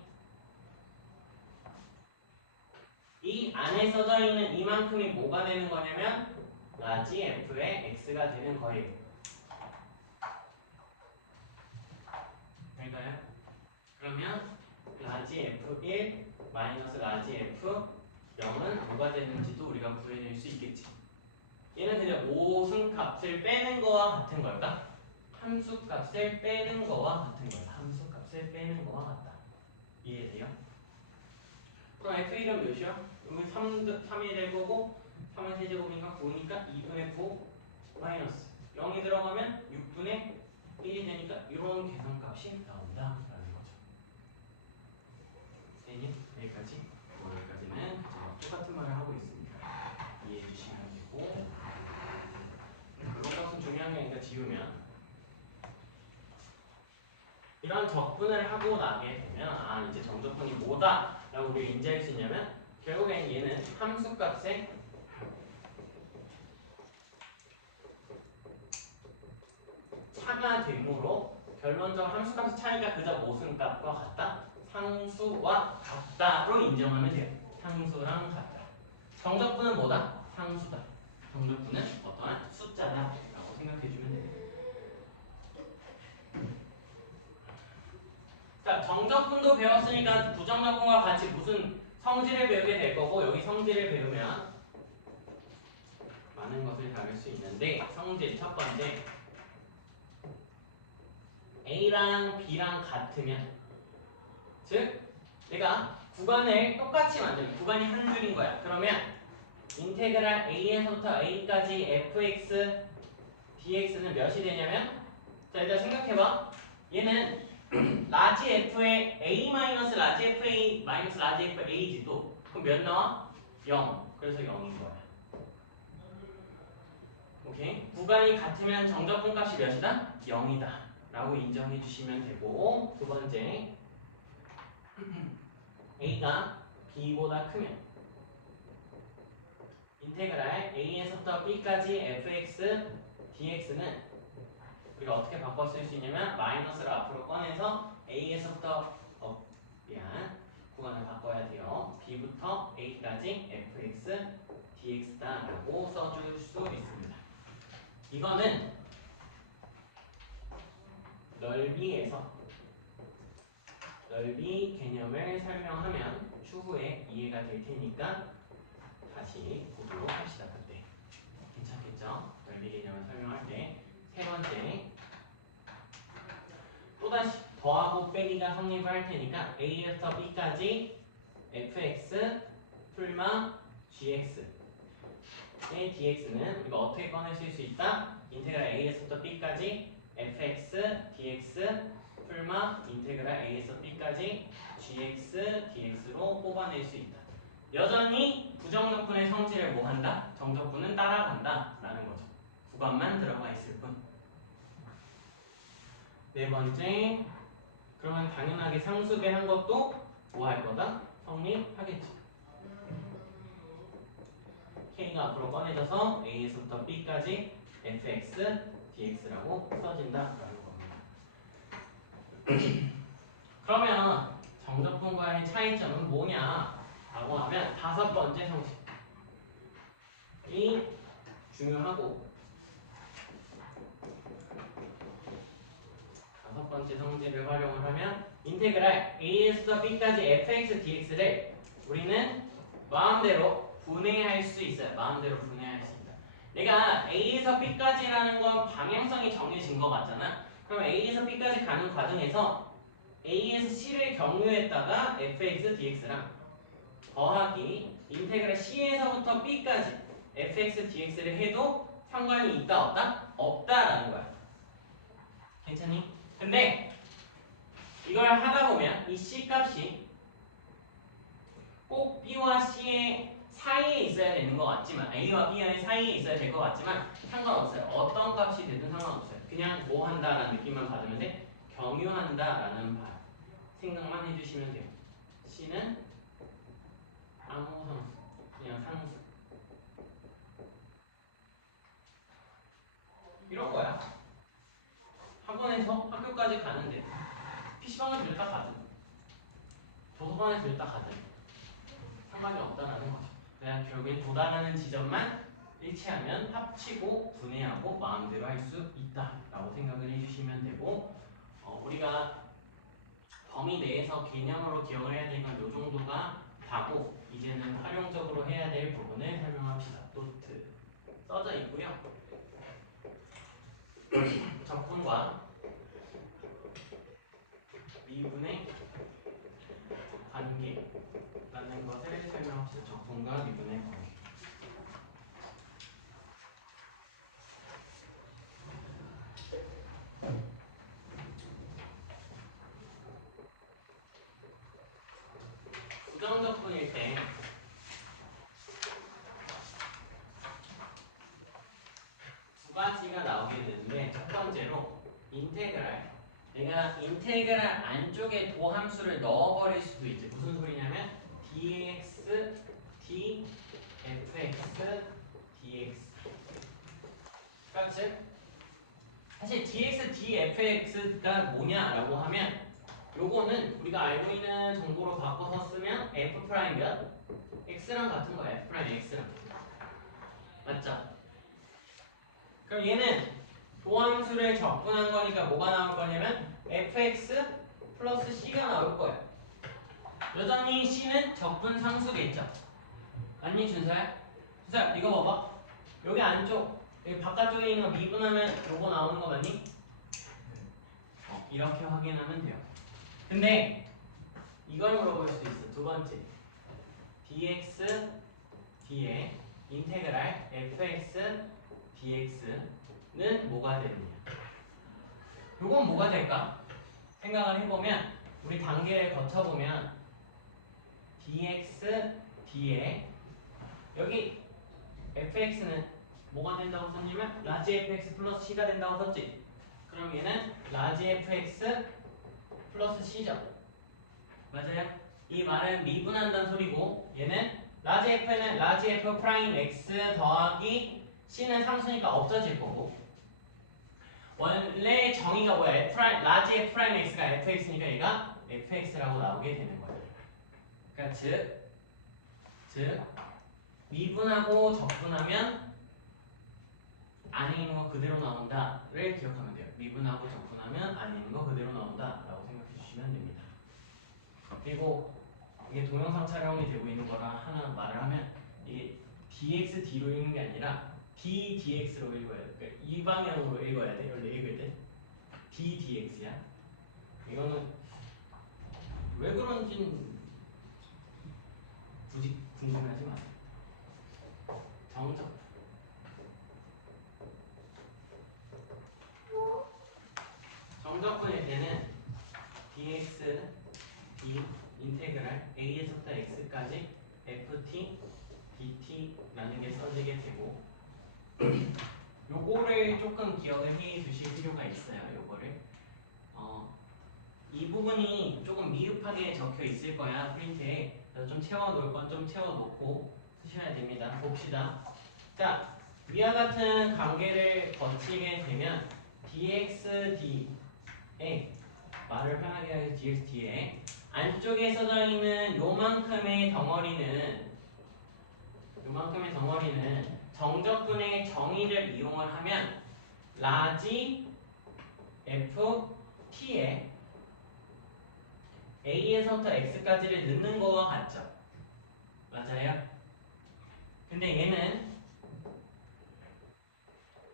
이 안에 써져 있는 이만큼이 뭐가 되는 거냐면 라지 f의 x가 되는 거예요. 될까요? 그러면 라지 f1 마이너스 라지 f0은 뭐가 되는지도 우리가 구해낼 수 있겠지. 얘는 그냥 모순 값을 빼는 거와 같은 걸까? 함수값을 빼는 거와 같은 거야. 함수값을 빼는 거와 같다. 이해돼요? 그럼 f1은 몇이야? 여기 3이 될 거고 3은 세제곱이니까 9니까 2분의 9 마이너스 0이 들어가면 6분의 1이 되니까 이런 계산값이 나온다라는 거죠. 됐니? 여기까지? 여기까지는 그저 똑같은 말을 하고 있습니다. 이해해 주시면 되고 그런 것은 중요한 게 아니라 지우면 이런 적분을 하고 나게 되면 아 이제 정적분이 뭐다 라고 우리가 인지할 수 있냐면 결국엔 얘는 함수값의 차가 되므로 결론적으로 함수값의 차이가 그저 모순값과 같다 상수와 같다로 인정하면 돼요. 상수랑 같다. 정적분은 뭐다? 상수다. 정적분은 어떠한 숫자다 라고 생각해주면 돼요. 자, 정적분도 배웠으니까 부정적분과 같이 무슨 성질을 배우게 될 거고 여기 성질을 배우면 많은 것을 다룰 수 있는데 성질 첫 번째 A랑 B랑 같으면 즉 내가 구간을 똑같이 만들면 구간이 한 줄인 거야. 그러면 인테그랄 A에서부터 A까지 fx dx는 몇이 되냐면 자 일단 생각해봐. 얘는 라지 f의 a 마이너스 라지 fa 마이너스 라지 f a지도 그럼 몇 나와? 0. 그래서 0인 거야. 오케이? 구간이 같으면 정적분 값이 몇이다? 0이다 라고 인정해 주시면 되고 두 번째 a가 b보다 크면 인테그랄 a에서부터 b까지 fx dx는 우리가 어떻게 바꿔 쓸 수 있냐면 마이너스를 앞으로 꺼내서 a에서부터 구간을 바꿔야 돼요. b부터 a까지 fx dx다 라고 써줄 수 있습니다. 이거는 넓이 개념을 설명하면 추후에 이해가 될 테니까 다시 보도록 합시다. 그때 괜찮겠죠? 넓이 개념을 설명할 때 세 번째 또다시 더하고 빼기가 성립을 할 테니까 a에서 b까지 fx 풀마 gx의 dx는 우리가 어떻게 꺼내실 수 있다? 인테그랄 a에서부터 b까지 fx dx 풀마 인테그랄 a에서 b까지 gx dx로 뽑아낼 수 있다. 여전히 부정적분의 성질을 뭐 한다? 정적분은 따라간다 라는 거죠. 구간만 들어가 있을 뿐. 네 번째, 그러면 당연하게 상수배한 것도 뭐 할 거다? 성립하겠지. K가 앞으로 꺼내져서 A에서부터 B까지 fx, dx라고 써진다라는 겁니다. 그러면 정적분과의 차이점은 뭐냐? 라고 하면 다섯 번째 성질이 중요하고 다섯 번째 성질을 활용을 하면 인테그랄 a에서 b까지 fx dx를 우리는 마음대로 분해할 수 있어요. 마음대로 분해할 수 있다. 내가 a에서 b까지라는 건 방향성이 정해진 것 같잖아. 그럼 a에서 b까지 가는 과정에서 a에서 c를 경유했다가 fx dx랑 더하기 인테그랄 c에서부터 b까지 fx dx를 해도 상관이 있다 없다? 없다라는 거야. 괜찮니? 근데 이걸 하다 보면 이 C 값이 꼭 B와 C의 사이에 있어야 되는 것 같지만 A와 B의 사이에 있어야 될 것 같지만 상관없어요. 어떤 값이 되든 상관없어요. 그냥 뭐 한다라는 느낌만 받으면 돼. 경유한다라는 생각만 해주시면 돼요. C는 아무 상수, 그냥 상수 이런 거야. 학원에서 학교까지 가는데 PC방을 들다 가든 도서관에 들다 가든 상관이 없다라는 거죠. 그냥 결국엔 도달하는 지점만 일치하면 합치고 분해하고 마음대로 할 수 있다라고 생각을 해주시면 되고 우리가 범위 내에서 개념으로 기억을 해야 될 건 이 정도가 다고 이제는 활용적으로 해야 될 부분을 설명합시다. 노트 써져 있고요. 적분과 미분의 관계라는 것을 설명합시다. 적분과 미분의 관계. 부정적분일 때 두 가지가 나오게 되는데, 첫 번째로 인테그랄. 내가 인테그랄 안쪽에 도함수를 넣어버릴 수도 있지. 무슨 소리냐면 dx, dfx, dx. 그러니까 즉 사실 dx, dfx가 뭐냐라고 하면 요거는 우리가 알고 있는 정보로 바꿔서 쓰면 f 프라임 몇? x랑 같은 거야. f 프라임 x랑. 맞죠? 그럼 얘는 도함수를 적분한 거니까 뭐가 나올 거냐면 fx 플러스 c가 나올 거야. 여전히 c는 적분 상수겠죠? 아니 준서야? 준서야 이거 봐봐. 여기 안쪽 여기 바깥쪽에 있는 거 미분하면 요거 나오는 거 맞니? 이렇게 확인하면 돼요. 근데 이걸 물어볼 수 있어. 두 번째 dx d의 인테그랄 fx dx는 뭐가 되느냐. 요건 뭐가 될까? 생각을 해보면 우리 단계를 거쳐보면 dx d에 여기 fx는 뭐가 된다고 썼냐면 라지 fx 플러스 c가 된다고 썼지. 그럼 얘는 라지 fx 플러스 c죠. 맞아요? 이 말은 미분한다는 소리고, 얘는 라지 f는 라지 f 프라임 x 더하기 c는 상수니까 없어질 거고, 원래 정의가 뭐야? f 프라임, 라지 f 프라임 x가 fx니까 얘가 fx라고 나오게 되는 거야. 그러니까 즉 미분하고 적분하면 안에 있는 거 그대로 나온다를 기억하면 돼요. 미분하고 적분하면 안에 있는 거 그대로 나온다라고 생각해 주시면 됩니다. 그리고 이게 동영상 촬영이 되고 있는 거라 하나 말을 하면 이게 dx d로 읽는 게 아니라 d dx로 읽어야 돼. 그러니까 이 방향으로 읽어야 돼. 원래 읽을 때 d dx야. 이거는 왜 그런지는 굳이 궁금해하지 마세요. 정적분일 때는 dx d 인테그랄 a에서부터 x까지 ft dt라는 게 써지게 되고, 요거를 조금 기억을 해 두실 필요가 있어요. 요거를 이 부분이 조금 미흡하게 적혀 있을 거야 프린트에. 그래서 좀 채워 놓을 건 좀 채워 놓고 쓰셔야 됩니다. 봅시다. 자, 위와 같은 관계를 거치게 되면 dx d에 말을 편하게 하기 dx d에 안쪽에 써져 있는 요만큼의 덩어리는 정적분의 정의를 이용을 하면 라지 f t에 a에서부터 x까지를 넣는 거와 같죠. 맞아요? 근데 얘는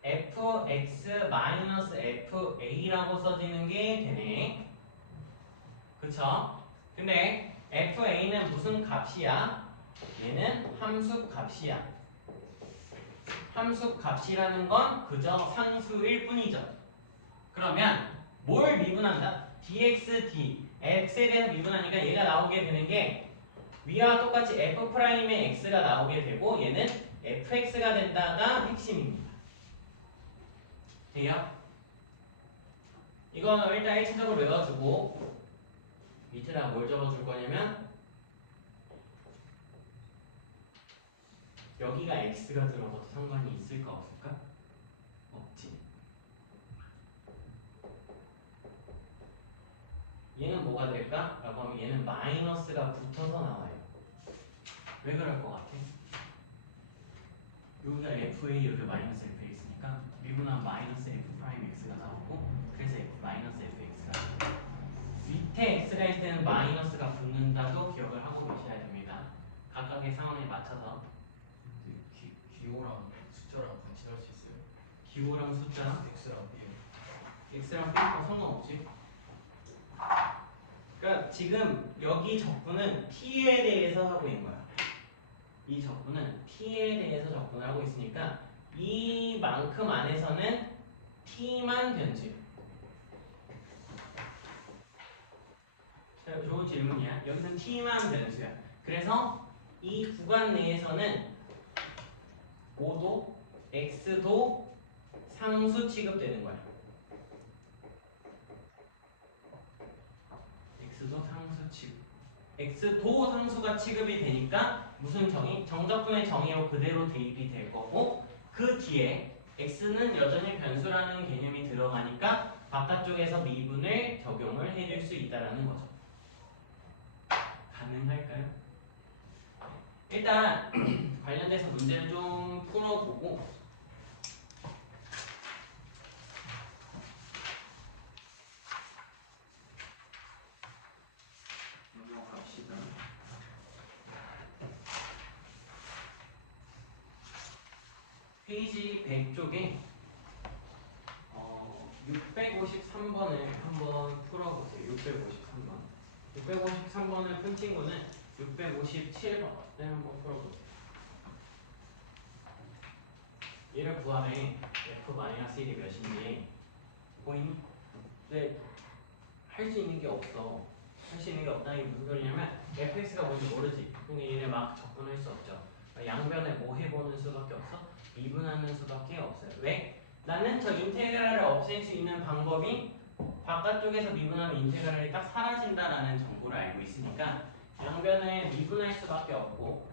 fx-fa라고 써지는 게 되네. 그쵸? 근데 fa는 무슨 값이야? 얘는 함수 값이야. 함수 값이라는 건 그저 상수일 뿐이죠. 그러면 뭘 미분한다? dx, d, x에 대해서 미분하니까 얘가 나오게 되는 게 위와 똑같이 f'의 x가 나오게 되고, 얘는 fx가 된다가 핵심입니다. 돼요? 이거는 일단 1차적으로 외워주고 밑에다 뭘 적어줄 거냐면 여기가 x가 들어가도 상관이 있을까 없을까? 없지. 얘는 뭐가 될까? 라고 하면 얘는 마이너스가 붙어서 나와요. 왜 그럴 것 같아? 여기가 fa, 여기 마이너스 fx니까 미분한 마이너스 f 프라임 x가 나오고, 그래서 마이너스 fx가 나와요. 밑에 x가 있을 때는 마이너스가 붙는다도 기억을 하고 계셔야 됩니다. 각각의 상황에 맞춰서. 기호랑 숫자랑 같이 할 수 있어요? 기호랑 숫자랑 x랑 b x랑 빼니까 상관없지. 그러니까 지금 여기 적분은 t에 대해서 하고 있는 거야. 이 적분은 t에 대해서 적분을 하고 있으니까 이만큼 안에서는 t만 변수야. 자, 좋은 질문이야. 여기서는 t만 변수야. 그래서 이 구간 내에서는 모두 x도 상수 취급되는 거야. x도 상수 취급. x도 상수가 취급이 되니까 무슨 정의? 정적분의 정의로 그대로 대입이 될 거고 그 뒤에 x는 여전히 변수라는 개념이 들어가니까 바깥쪽에서 미분을 적용을 해줄 수 있다라는 거죠. 가능할까요? 일단 관련돼서 문제를 좀 풀어보고 넘어갑시다. 페이지 100쪽에 653번을 한번 풀어보세요. 653번. 653번을 푼 친구는 657번을 한번 풀어보세요. 얘를 구하래. F-1이 몇인지 보이니? 근데 할 수 있는 게 없어. 할 수 있는 게 없다는 게 무슨 소리냐면 fx가 뭔지 모르지. 그러니까 얘를 막 접근할 수 없죠. 양변에 뭐 해보는 수밖에 없어? 미분하는 수밖에 없어요. 왜? 나는 저 인테그랄을 없앨 수 있는 방법이 바깥쪽에서 미분하면 인테그랄이 딱 사라진다라는 정보를 알고 있으니까 양변을 미분할 수밖에 없고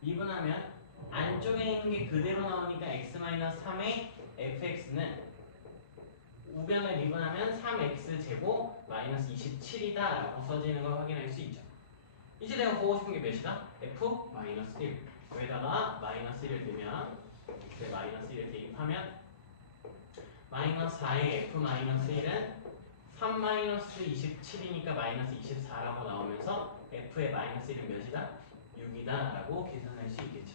미분하면 안쪽에 있는 게 그대로 나오니까 x-3의 fx는 우변을 미분하면 3x 제곱 마이너스 27이다 라고 써지는 걸 확인할 수 있죠. 이제 내가 보고 싶은 게 몇이다? f 마이너스 1 여기다가 마이너스 1을 대면 x에 마이너스 1을 대입하면 마이너스 4의 f 마이너스 1은 3 마이너스 27이니까 마이너스 24라고 나오면서 f의 마이너스 1은 몇이다? 6이다 라고 계산할 수 있겠죠.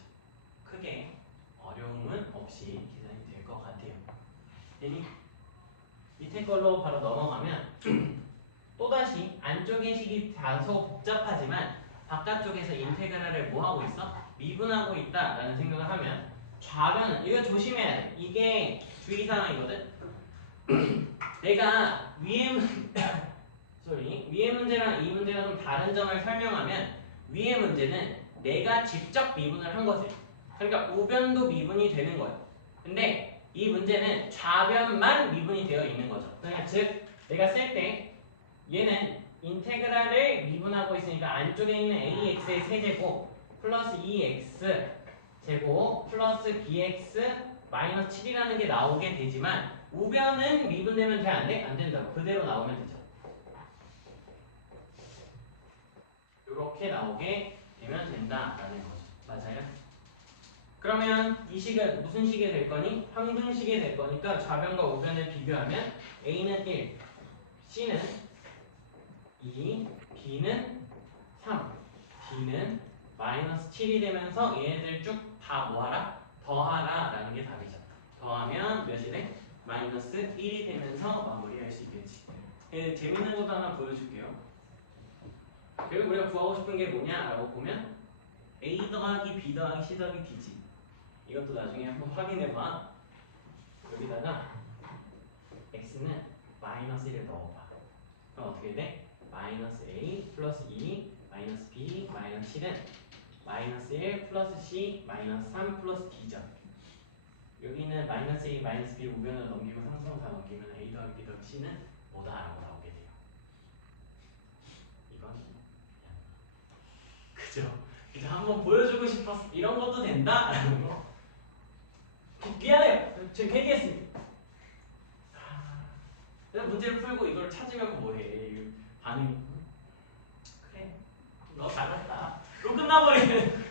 크게 어려움은 없이 계산이 될 것 같아요. 되니? 밑에 걸로 바로 넘어가면 또다시 안쪽의 식이 다소 복잡하지만 바깥쪽에서 인테그랄을 뭐하고 있어? 미분하고 있다라는 생각을 하면 좌변은 이거 조심해야 돼. 이게 주의사항이거든. 내가 위의 문제랑 이 문제가 좀 다른 점을 설명하면 위의 문제는 내가 직접 미분을 한 거지. 그러니까 우변도 미분이 되는 거야. 근데 이 문제는 좌변만 미분이 되어 있는 거죠. 그러니까 즉 내가 쓸 때 얘는 인테그랄을 미분하고 있으니까 안쪽에 있는 ax의 세제곱 플러스 2x 제곱 플러스 bx 마이너스 7이라는 게 나오게 되지만 우변은 미분되면 돼? 안 돼? 안 된다고. 그대로 나오면 되죠. 이렇게 나오게 되면 된다라는 거죠. 맞아요? 그러면 이 식은 무슨 식이 될 거니? 항등식이 될 거니까 좌변과 우변을 비교하면 A는 1, C는 2, B는 3, D는 마이너스 7이 되면서 얘네들 쭉 다 뭐하라? 더하라 라는 게 답이죠. 더하면 몇이 돼? 마이너스 1이 되면서 마무리할 수 있겠지. 재밌는 것도 하나 보여줄게요. 결국 우리가 구하고 싶은 게 뭐냐라고 보면 A 더하기 B 더하기 C 더하기 D지. 이것도 나중에 한번 확인해봐. 여기다가 x는 마이너스 1을 넣어봐. 그럼 어떻게 돼? 마이너스 a 플러스 2 마이너스 b 마이너스 7은 마이너스 1 플러스 c 마이너스 3 플러스 d죠. 여기는 마이너스 a 마이너스 b 우변을 넘기고 상수를 다 넘기면 a 더하기 b 더하기 c는 뭐다? 라고 나오게 돼요. 이건 그죠? 이제 한번 보여주고 싶었어. 이런 것도 된다? 라는 거. 미안해요. 제가 괜히 했습니다. 문제를 풀고 이걸 찾으면 뭐해. 반응이 그래 너 잘났다. 로 끝나버리는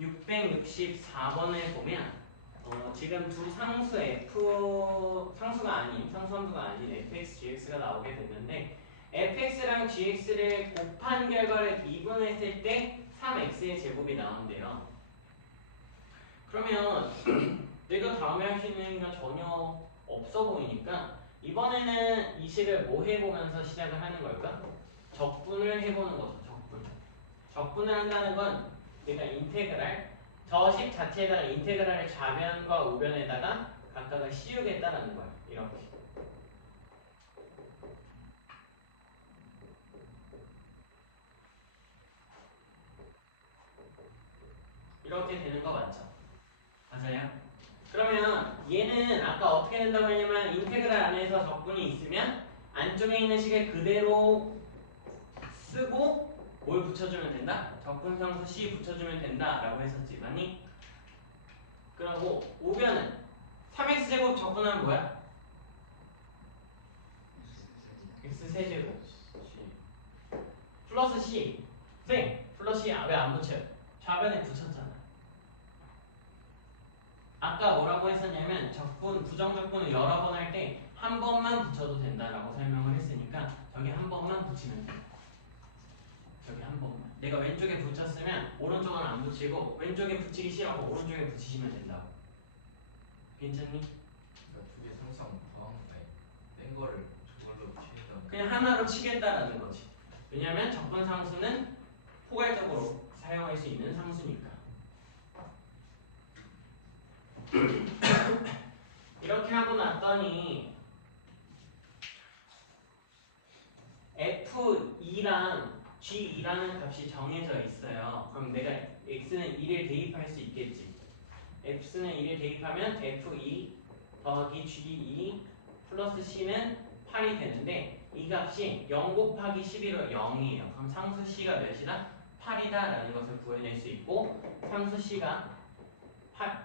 664번에 보면 지금 두 상수 상수가 아닌 상수 함수가 아닌 fx, gx가 나오게 됐는데 fx랑 gx를 곱한 결과를 미분했을 때 3x의 제곱이 나온대요. 그러면 내가 다음에 할 수 있는 얘기가 전혀 없어 보이니까 이번에는 이 식을 뭐 해보면서 시작을 하는 걸까? 적분을 해보는 거죠. 적분. 적분을 한다는 건 내가 인테그랄 저 식 자체에다가 인테그랄을 좌변과 우변에다가 각각을 씌우겠다라는 거야. 이렇게. 이렇게 되는 거 맞죠? 맞아요? 그러면 얘는 아까 어떻게 된다고 했냐면 인테그랄 안에서 적분이 있으면 안쪽에 있는 식을 그대로 쓰고 뭘 붙여주면 된다? 적분상수 C 붙여주면 된다라고 했었지. 맞니? 그리고 우변은 3x제곱 적분하면 뭐야? x세제곱 플러스 C 생 플러스 C 왜 안 붙여요? 좌변에 붙였잖아. 아까 뭐라고 했었냐면 적분, 부정적분을 여러 번 할 때 한 번만 붙여도 된다라고 설명을 했으니까 저기 한 번만 붙이면 돼. 저기 한 번만. 내가 왼쪽에 붙였으면 오른쪽은 안 붙이고 왼쪽에 붙이기 싫어서 오른쪽에 붙이시면 된다고. 괜찮니? 그러니까 두 개 상상 더한 거에 뺀 거를 저걸로 치니까 그냥 하나로 치겠다라는 거지. 왜냐면 적분 상수는 포괄적으로 사용할 수 있는 상수니까. 이렇게 하고 났더니 F2랑 G2라는 값이 정해져 있어요. 그럼 내가 X는 2를 대입할 수 있겠지. X는 2를 대입하면 F2 더하기 G2 플러스 C는 8이 되는데 이 값이 0 곱하기 11로 0이에요. 그럼 상수 C가 몇이다? 8이다 라는 것을 구해낼 수 있고 상수 C가 8,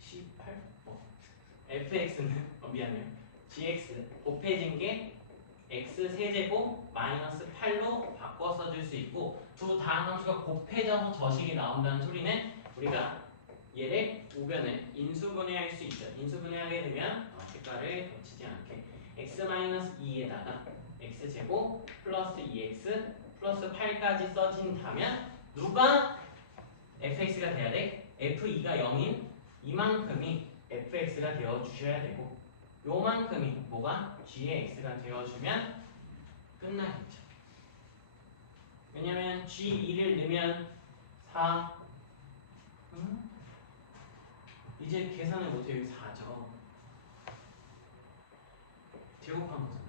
C8? fx는 미안해요. gx 곱해진 게 x 세제곱 마이너스 8로 바꿔 써줄 수 있고 두 다항함수가 곱해져서 저식이 나온다는 소리는 우리가 얘를 우변을 인수분해할 수 있죠. 인수분해하게 되면 색깔을 겹치지 않게 x 마이너스 2에다가 x제곱 플러스 2x 플러스 8까지 써진다면 누가 fx가 돼야 돼? f2가 0인 이만큼이 fx가 되어 주셔야 되고 요만큼이 뭐가 g의 x가 되어 주면 끝나겠죠. 왜냐면 g2를 넣으면 4 이제 계산을 못해요. 4죠. 제곱한 거잖아.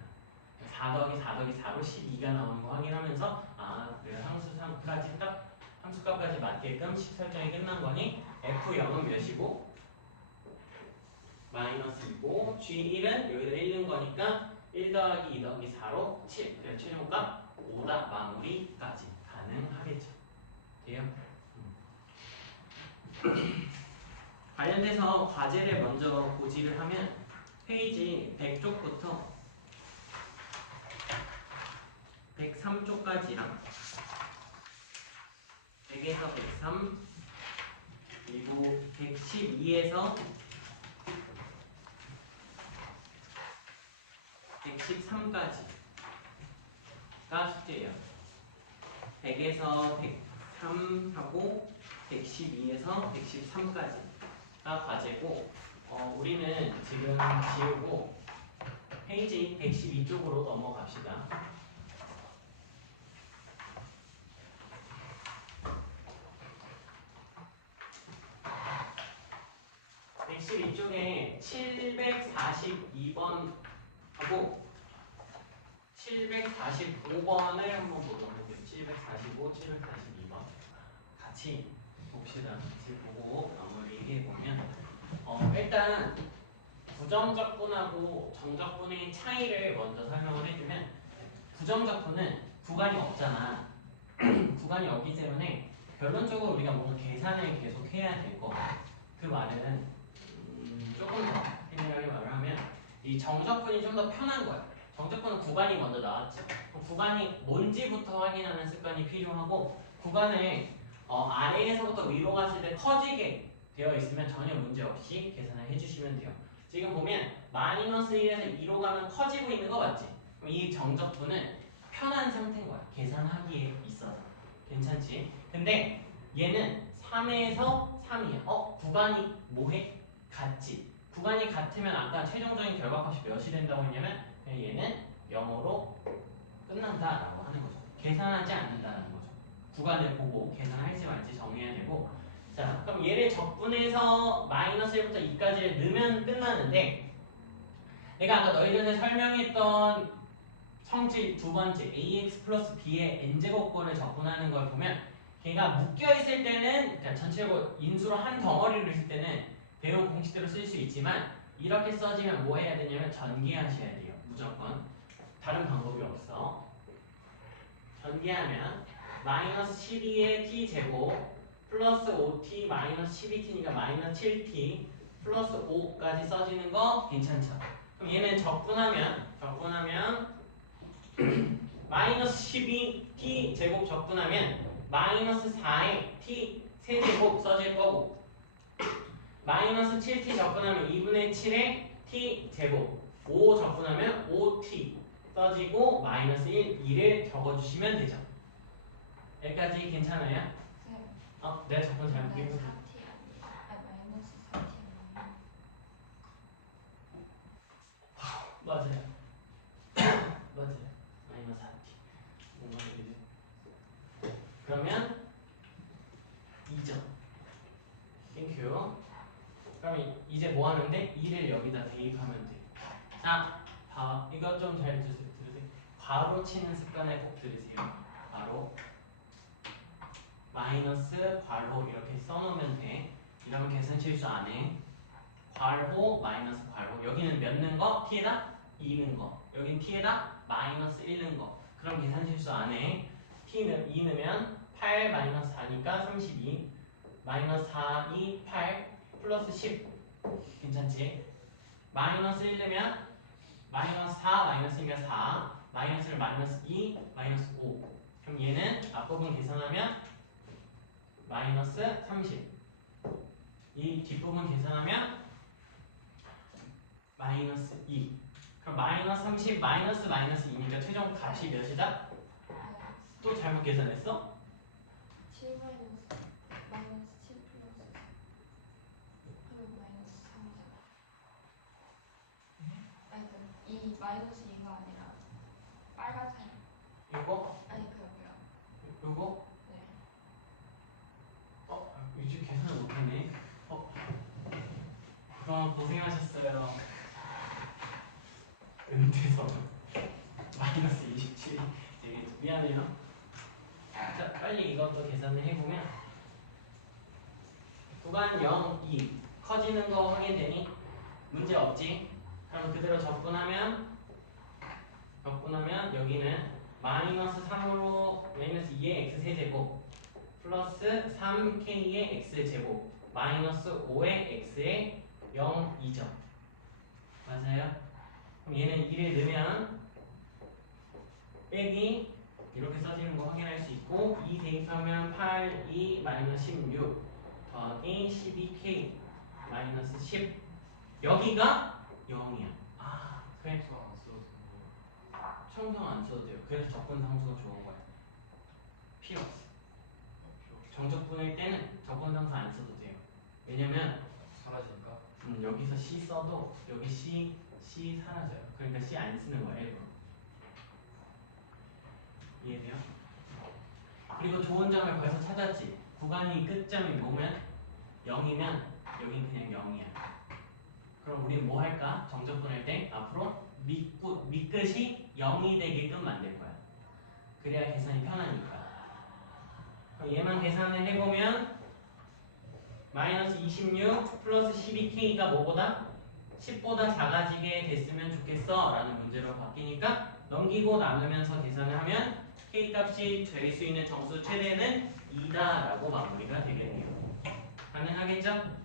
4 더하기 4 더하기 4로 12가 나오는 거 확인하면서 내가 함수값까지 딱 함수값까지 맞게끔 식 설정이 끝난 거니 f0은 몇이고 마이너스 2고 G1은 여기다 1 넣은 거니까 1 더하기 2 더하기 4로 7 그래서 최종값 5다 마무리까지 가능하겠죠. 돼요? 관련돼서 과제를 먼저 고지를 하면 페이지 100쪽부터 103쪽까지랑 100에서 103 그리고 112에서 113까지가 숙제예요. 100에서 103하고 112에서 113까지가 과제고 우리는 지금 지우고 페이지 112쪽으로 넘어갑시다. 112쪽에 742번하고 745번을 한번 보도록 할게요. 745, 742번 같이 봅시다. 같이 보고 마무리해보면 일단 부정적분하고 정적분의 차이를 먼저 설명을 해주면 부정적분은 구간이 없잖아. 구간이 없기 때문에 결론적으로 우리가 뭔가 계산을 계속 해야 될 거야. 그 말은 조금 더 세밀하게 말을 하면 이 정적분이 좀 더 편한 거야. 정적분은 구간이 먼저 나왔죠. 구간이 뭔지부터 확인하는 습관이 필요하고 구간을 아래에서부터 위로 갔을 때 커지게 되어 있으면 전혀 문제 없이 계산을 해주시면 돼요. 지금 보면 마이너스 1에서 2로 가면 커지고 있는 거 맞지? 그럼 이 정적분은 편한 상태인 거야. 계산하기에 있어서 괜찮지? 근데 얘는 3에서 3이야. 구간이 뭐해? 같지. 구간이 같으면 아까 최종적인 결과값이 몇이 된다고 했냐면 그냥 얘는 0으로 끝난다라고 하는 거죠. 계산하지 않는다는 거죠. 구간을 보고 계산할지 말지 정해야 되고. 자, 그럼 얘를 적분해서 마이너스 1부터 2까지를 넣으면 끝나는데 내가 아까 너희 전에 설명했던 성질 두 번째 ax 플러스 b의 n제곱권을 적분하는 걸 보면 걔가 묶여 있을 때는 그러니까 전체적으로 인수로 한 덩어리로 있을 때는 배운 공식대로 쓸 수 있지만 이렇게 써지면 뭐 해야 되냐면 전개하셔야 돼요. 무조건. 다른 방법이 없어. 전개하면 마이너스 12의 t제곱 플러스 5t 마이너스 12t니까 마이너스 7t 플러스 5까지 써지는 거 괜찮죠? 그럼 얘는 적분하면 마이너스 12t 제곱 적분하면 마이너스 4의 t 세제곱 써질 거고 마이너스 7t 적분하면 2분의 7의 t 제곱 5 적분하면 5t 써지고 마이너스 1을 적어주시면 되죠. 여기까지 괜찮아요? 내가 적분 잘못 네, 읽었어. 4t 마이너스 4t 맞아요. 맞아요. 마이너스 4t. 뭔가 되지? 그러면 2점. 땡큐. 그럼 이제 뭐 하는데 2를 여기다 대입하면 돼. 자, 이거 좀 잘 들으세요. 괄호 치는 습관을 꼭 들으세요. 괄호 마이너스 괄호 이렇게 써놓으면 돼. 이러면 계산 실수 안 해. 괄호 마이너스 괄호. 여기는 몇 넣은 거? t에다 2 넣은 거. 여긴 t에다 마이너스 1 넣은 거. 그럼 계산 실수 안 해. 2 넣으면 8 마이너스 4니까 32. 마이너스 4, 2, 8 플러스 10. 괜찮지? 마이너스 1 넣으면 마이너스 4 마이너스니까 4. 마이너스를 마이너스 2 마이너스 5. 그럼 얘는 앞부분 계산하면 마이너스 30. 이 뒷부분 계산하면 마이너스 2. 그럼 마이너스 30 마이너스 마이너스 2니까 최종 값이 몇이다? 또 잘못 계산했어? 7 마이너스 7 플러스 그리고 마이너스 3이잖아. 아니 이 마이너스 2가 아니라 빨간색 이거? 아니 그거요. 이거? 네. 이제 계산을 못하네. 그럼 고생하셨어요. 은퇴서 마이너스 27이 되겠죠. 미안해요. 자, 빨리 이것도 계산을 해보면 구간 0, 2 커지는 거 확인되니? 문제 없지? 그럼 그대로 적분하면 여기는 마이너스 3으로 마이너스 2의 x세제곱 플러스 3k의 x제곱 마이너스 5의 x의 0, 2점 맞아요? 그럼 얘는 2를 넣으면 빼기 이렇게 써지는 거 확인할 수 있고 2 대입하면 8, 2, 마이너스 16 더하기 12k 마이너스 10 여기가 0이야. 그래 청성 안 써도 돼요. 그래서 적분 상수가 좋은 거야. 필요 없어. 정적분일 때는 적분 상수 안 써도 돼요. 왜냐면 사라지니까. 여기서 C 써도 여기 C 사라져요. 그러니까 C 안 쓰는 거야 일부러. 이해돼요? 그리고 좋은 점을 벌써 찾았지. 구간이 끝점이 뭐면 0이면 여긴 그냥 0이야. 그럼 우리 뭐 할까? 정적분할 때 앞으로 밑끝이 0이 되게끔 만들 거야. 그래야 계산이 편하니까. 그럼 얘만 계산을 해보면 마이너스 26 플러스 12k가 뭐보다? 10보다 작아지게 됐으면 좋겠어 라는 문제로 바뀌니까 넘기고 나누면서 계산을 하면 k값이 될 수 있는 정수 최대는 2다 라고 마무리가 되겠네요. 가능하겠죠?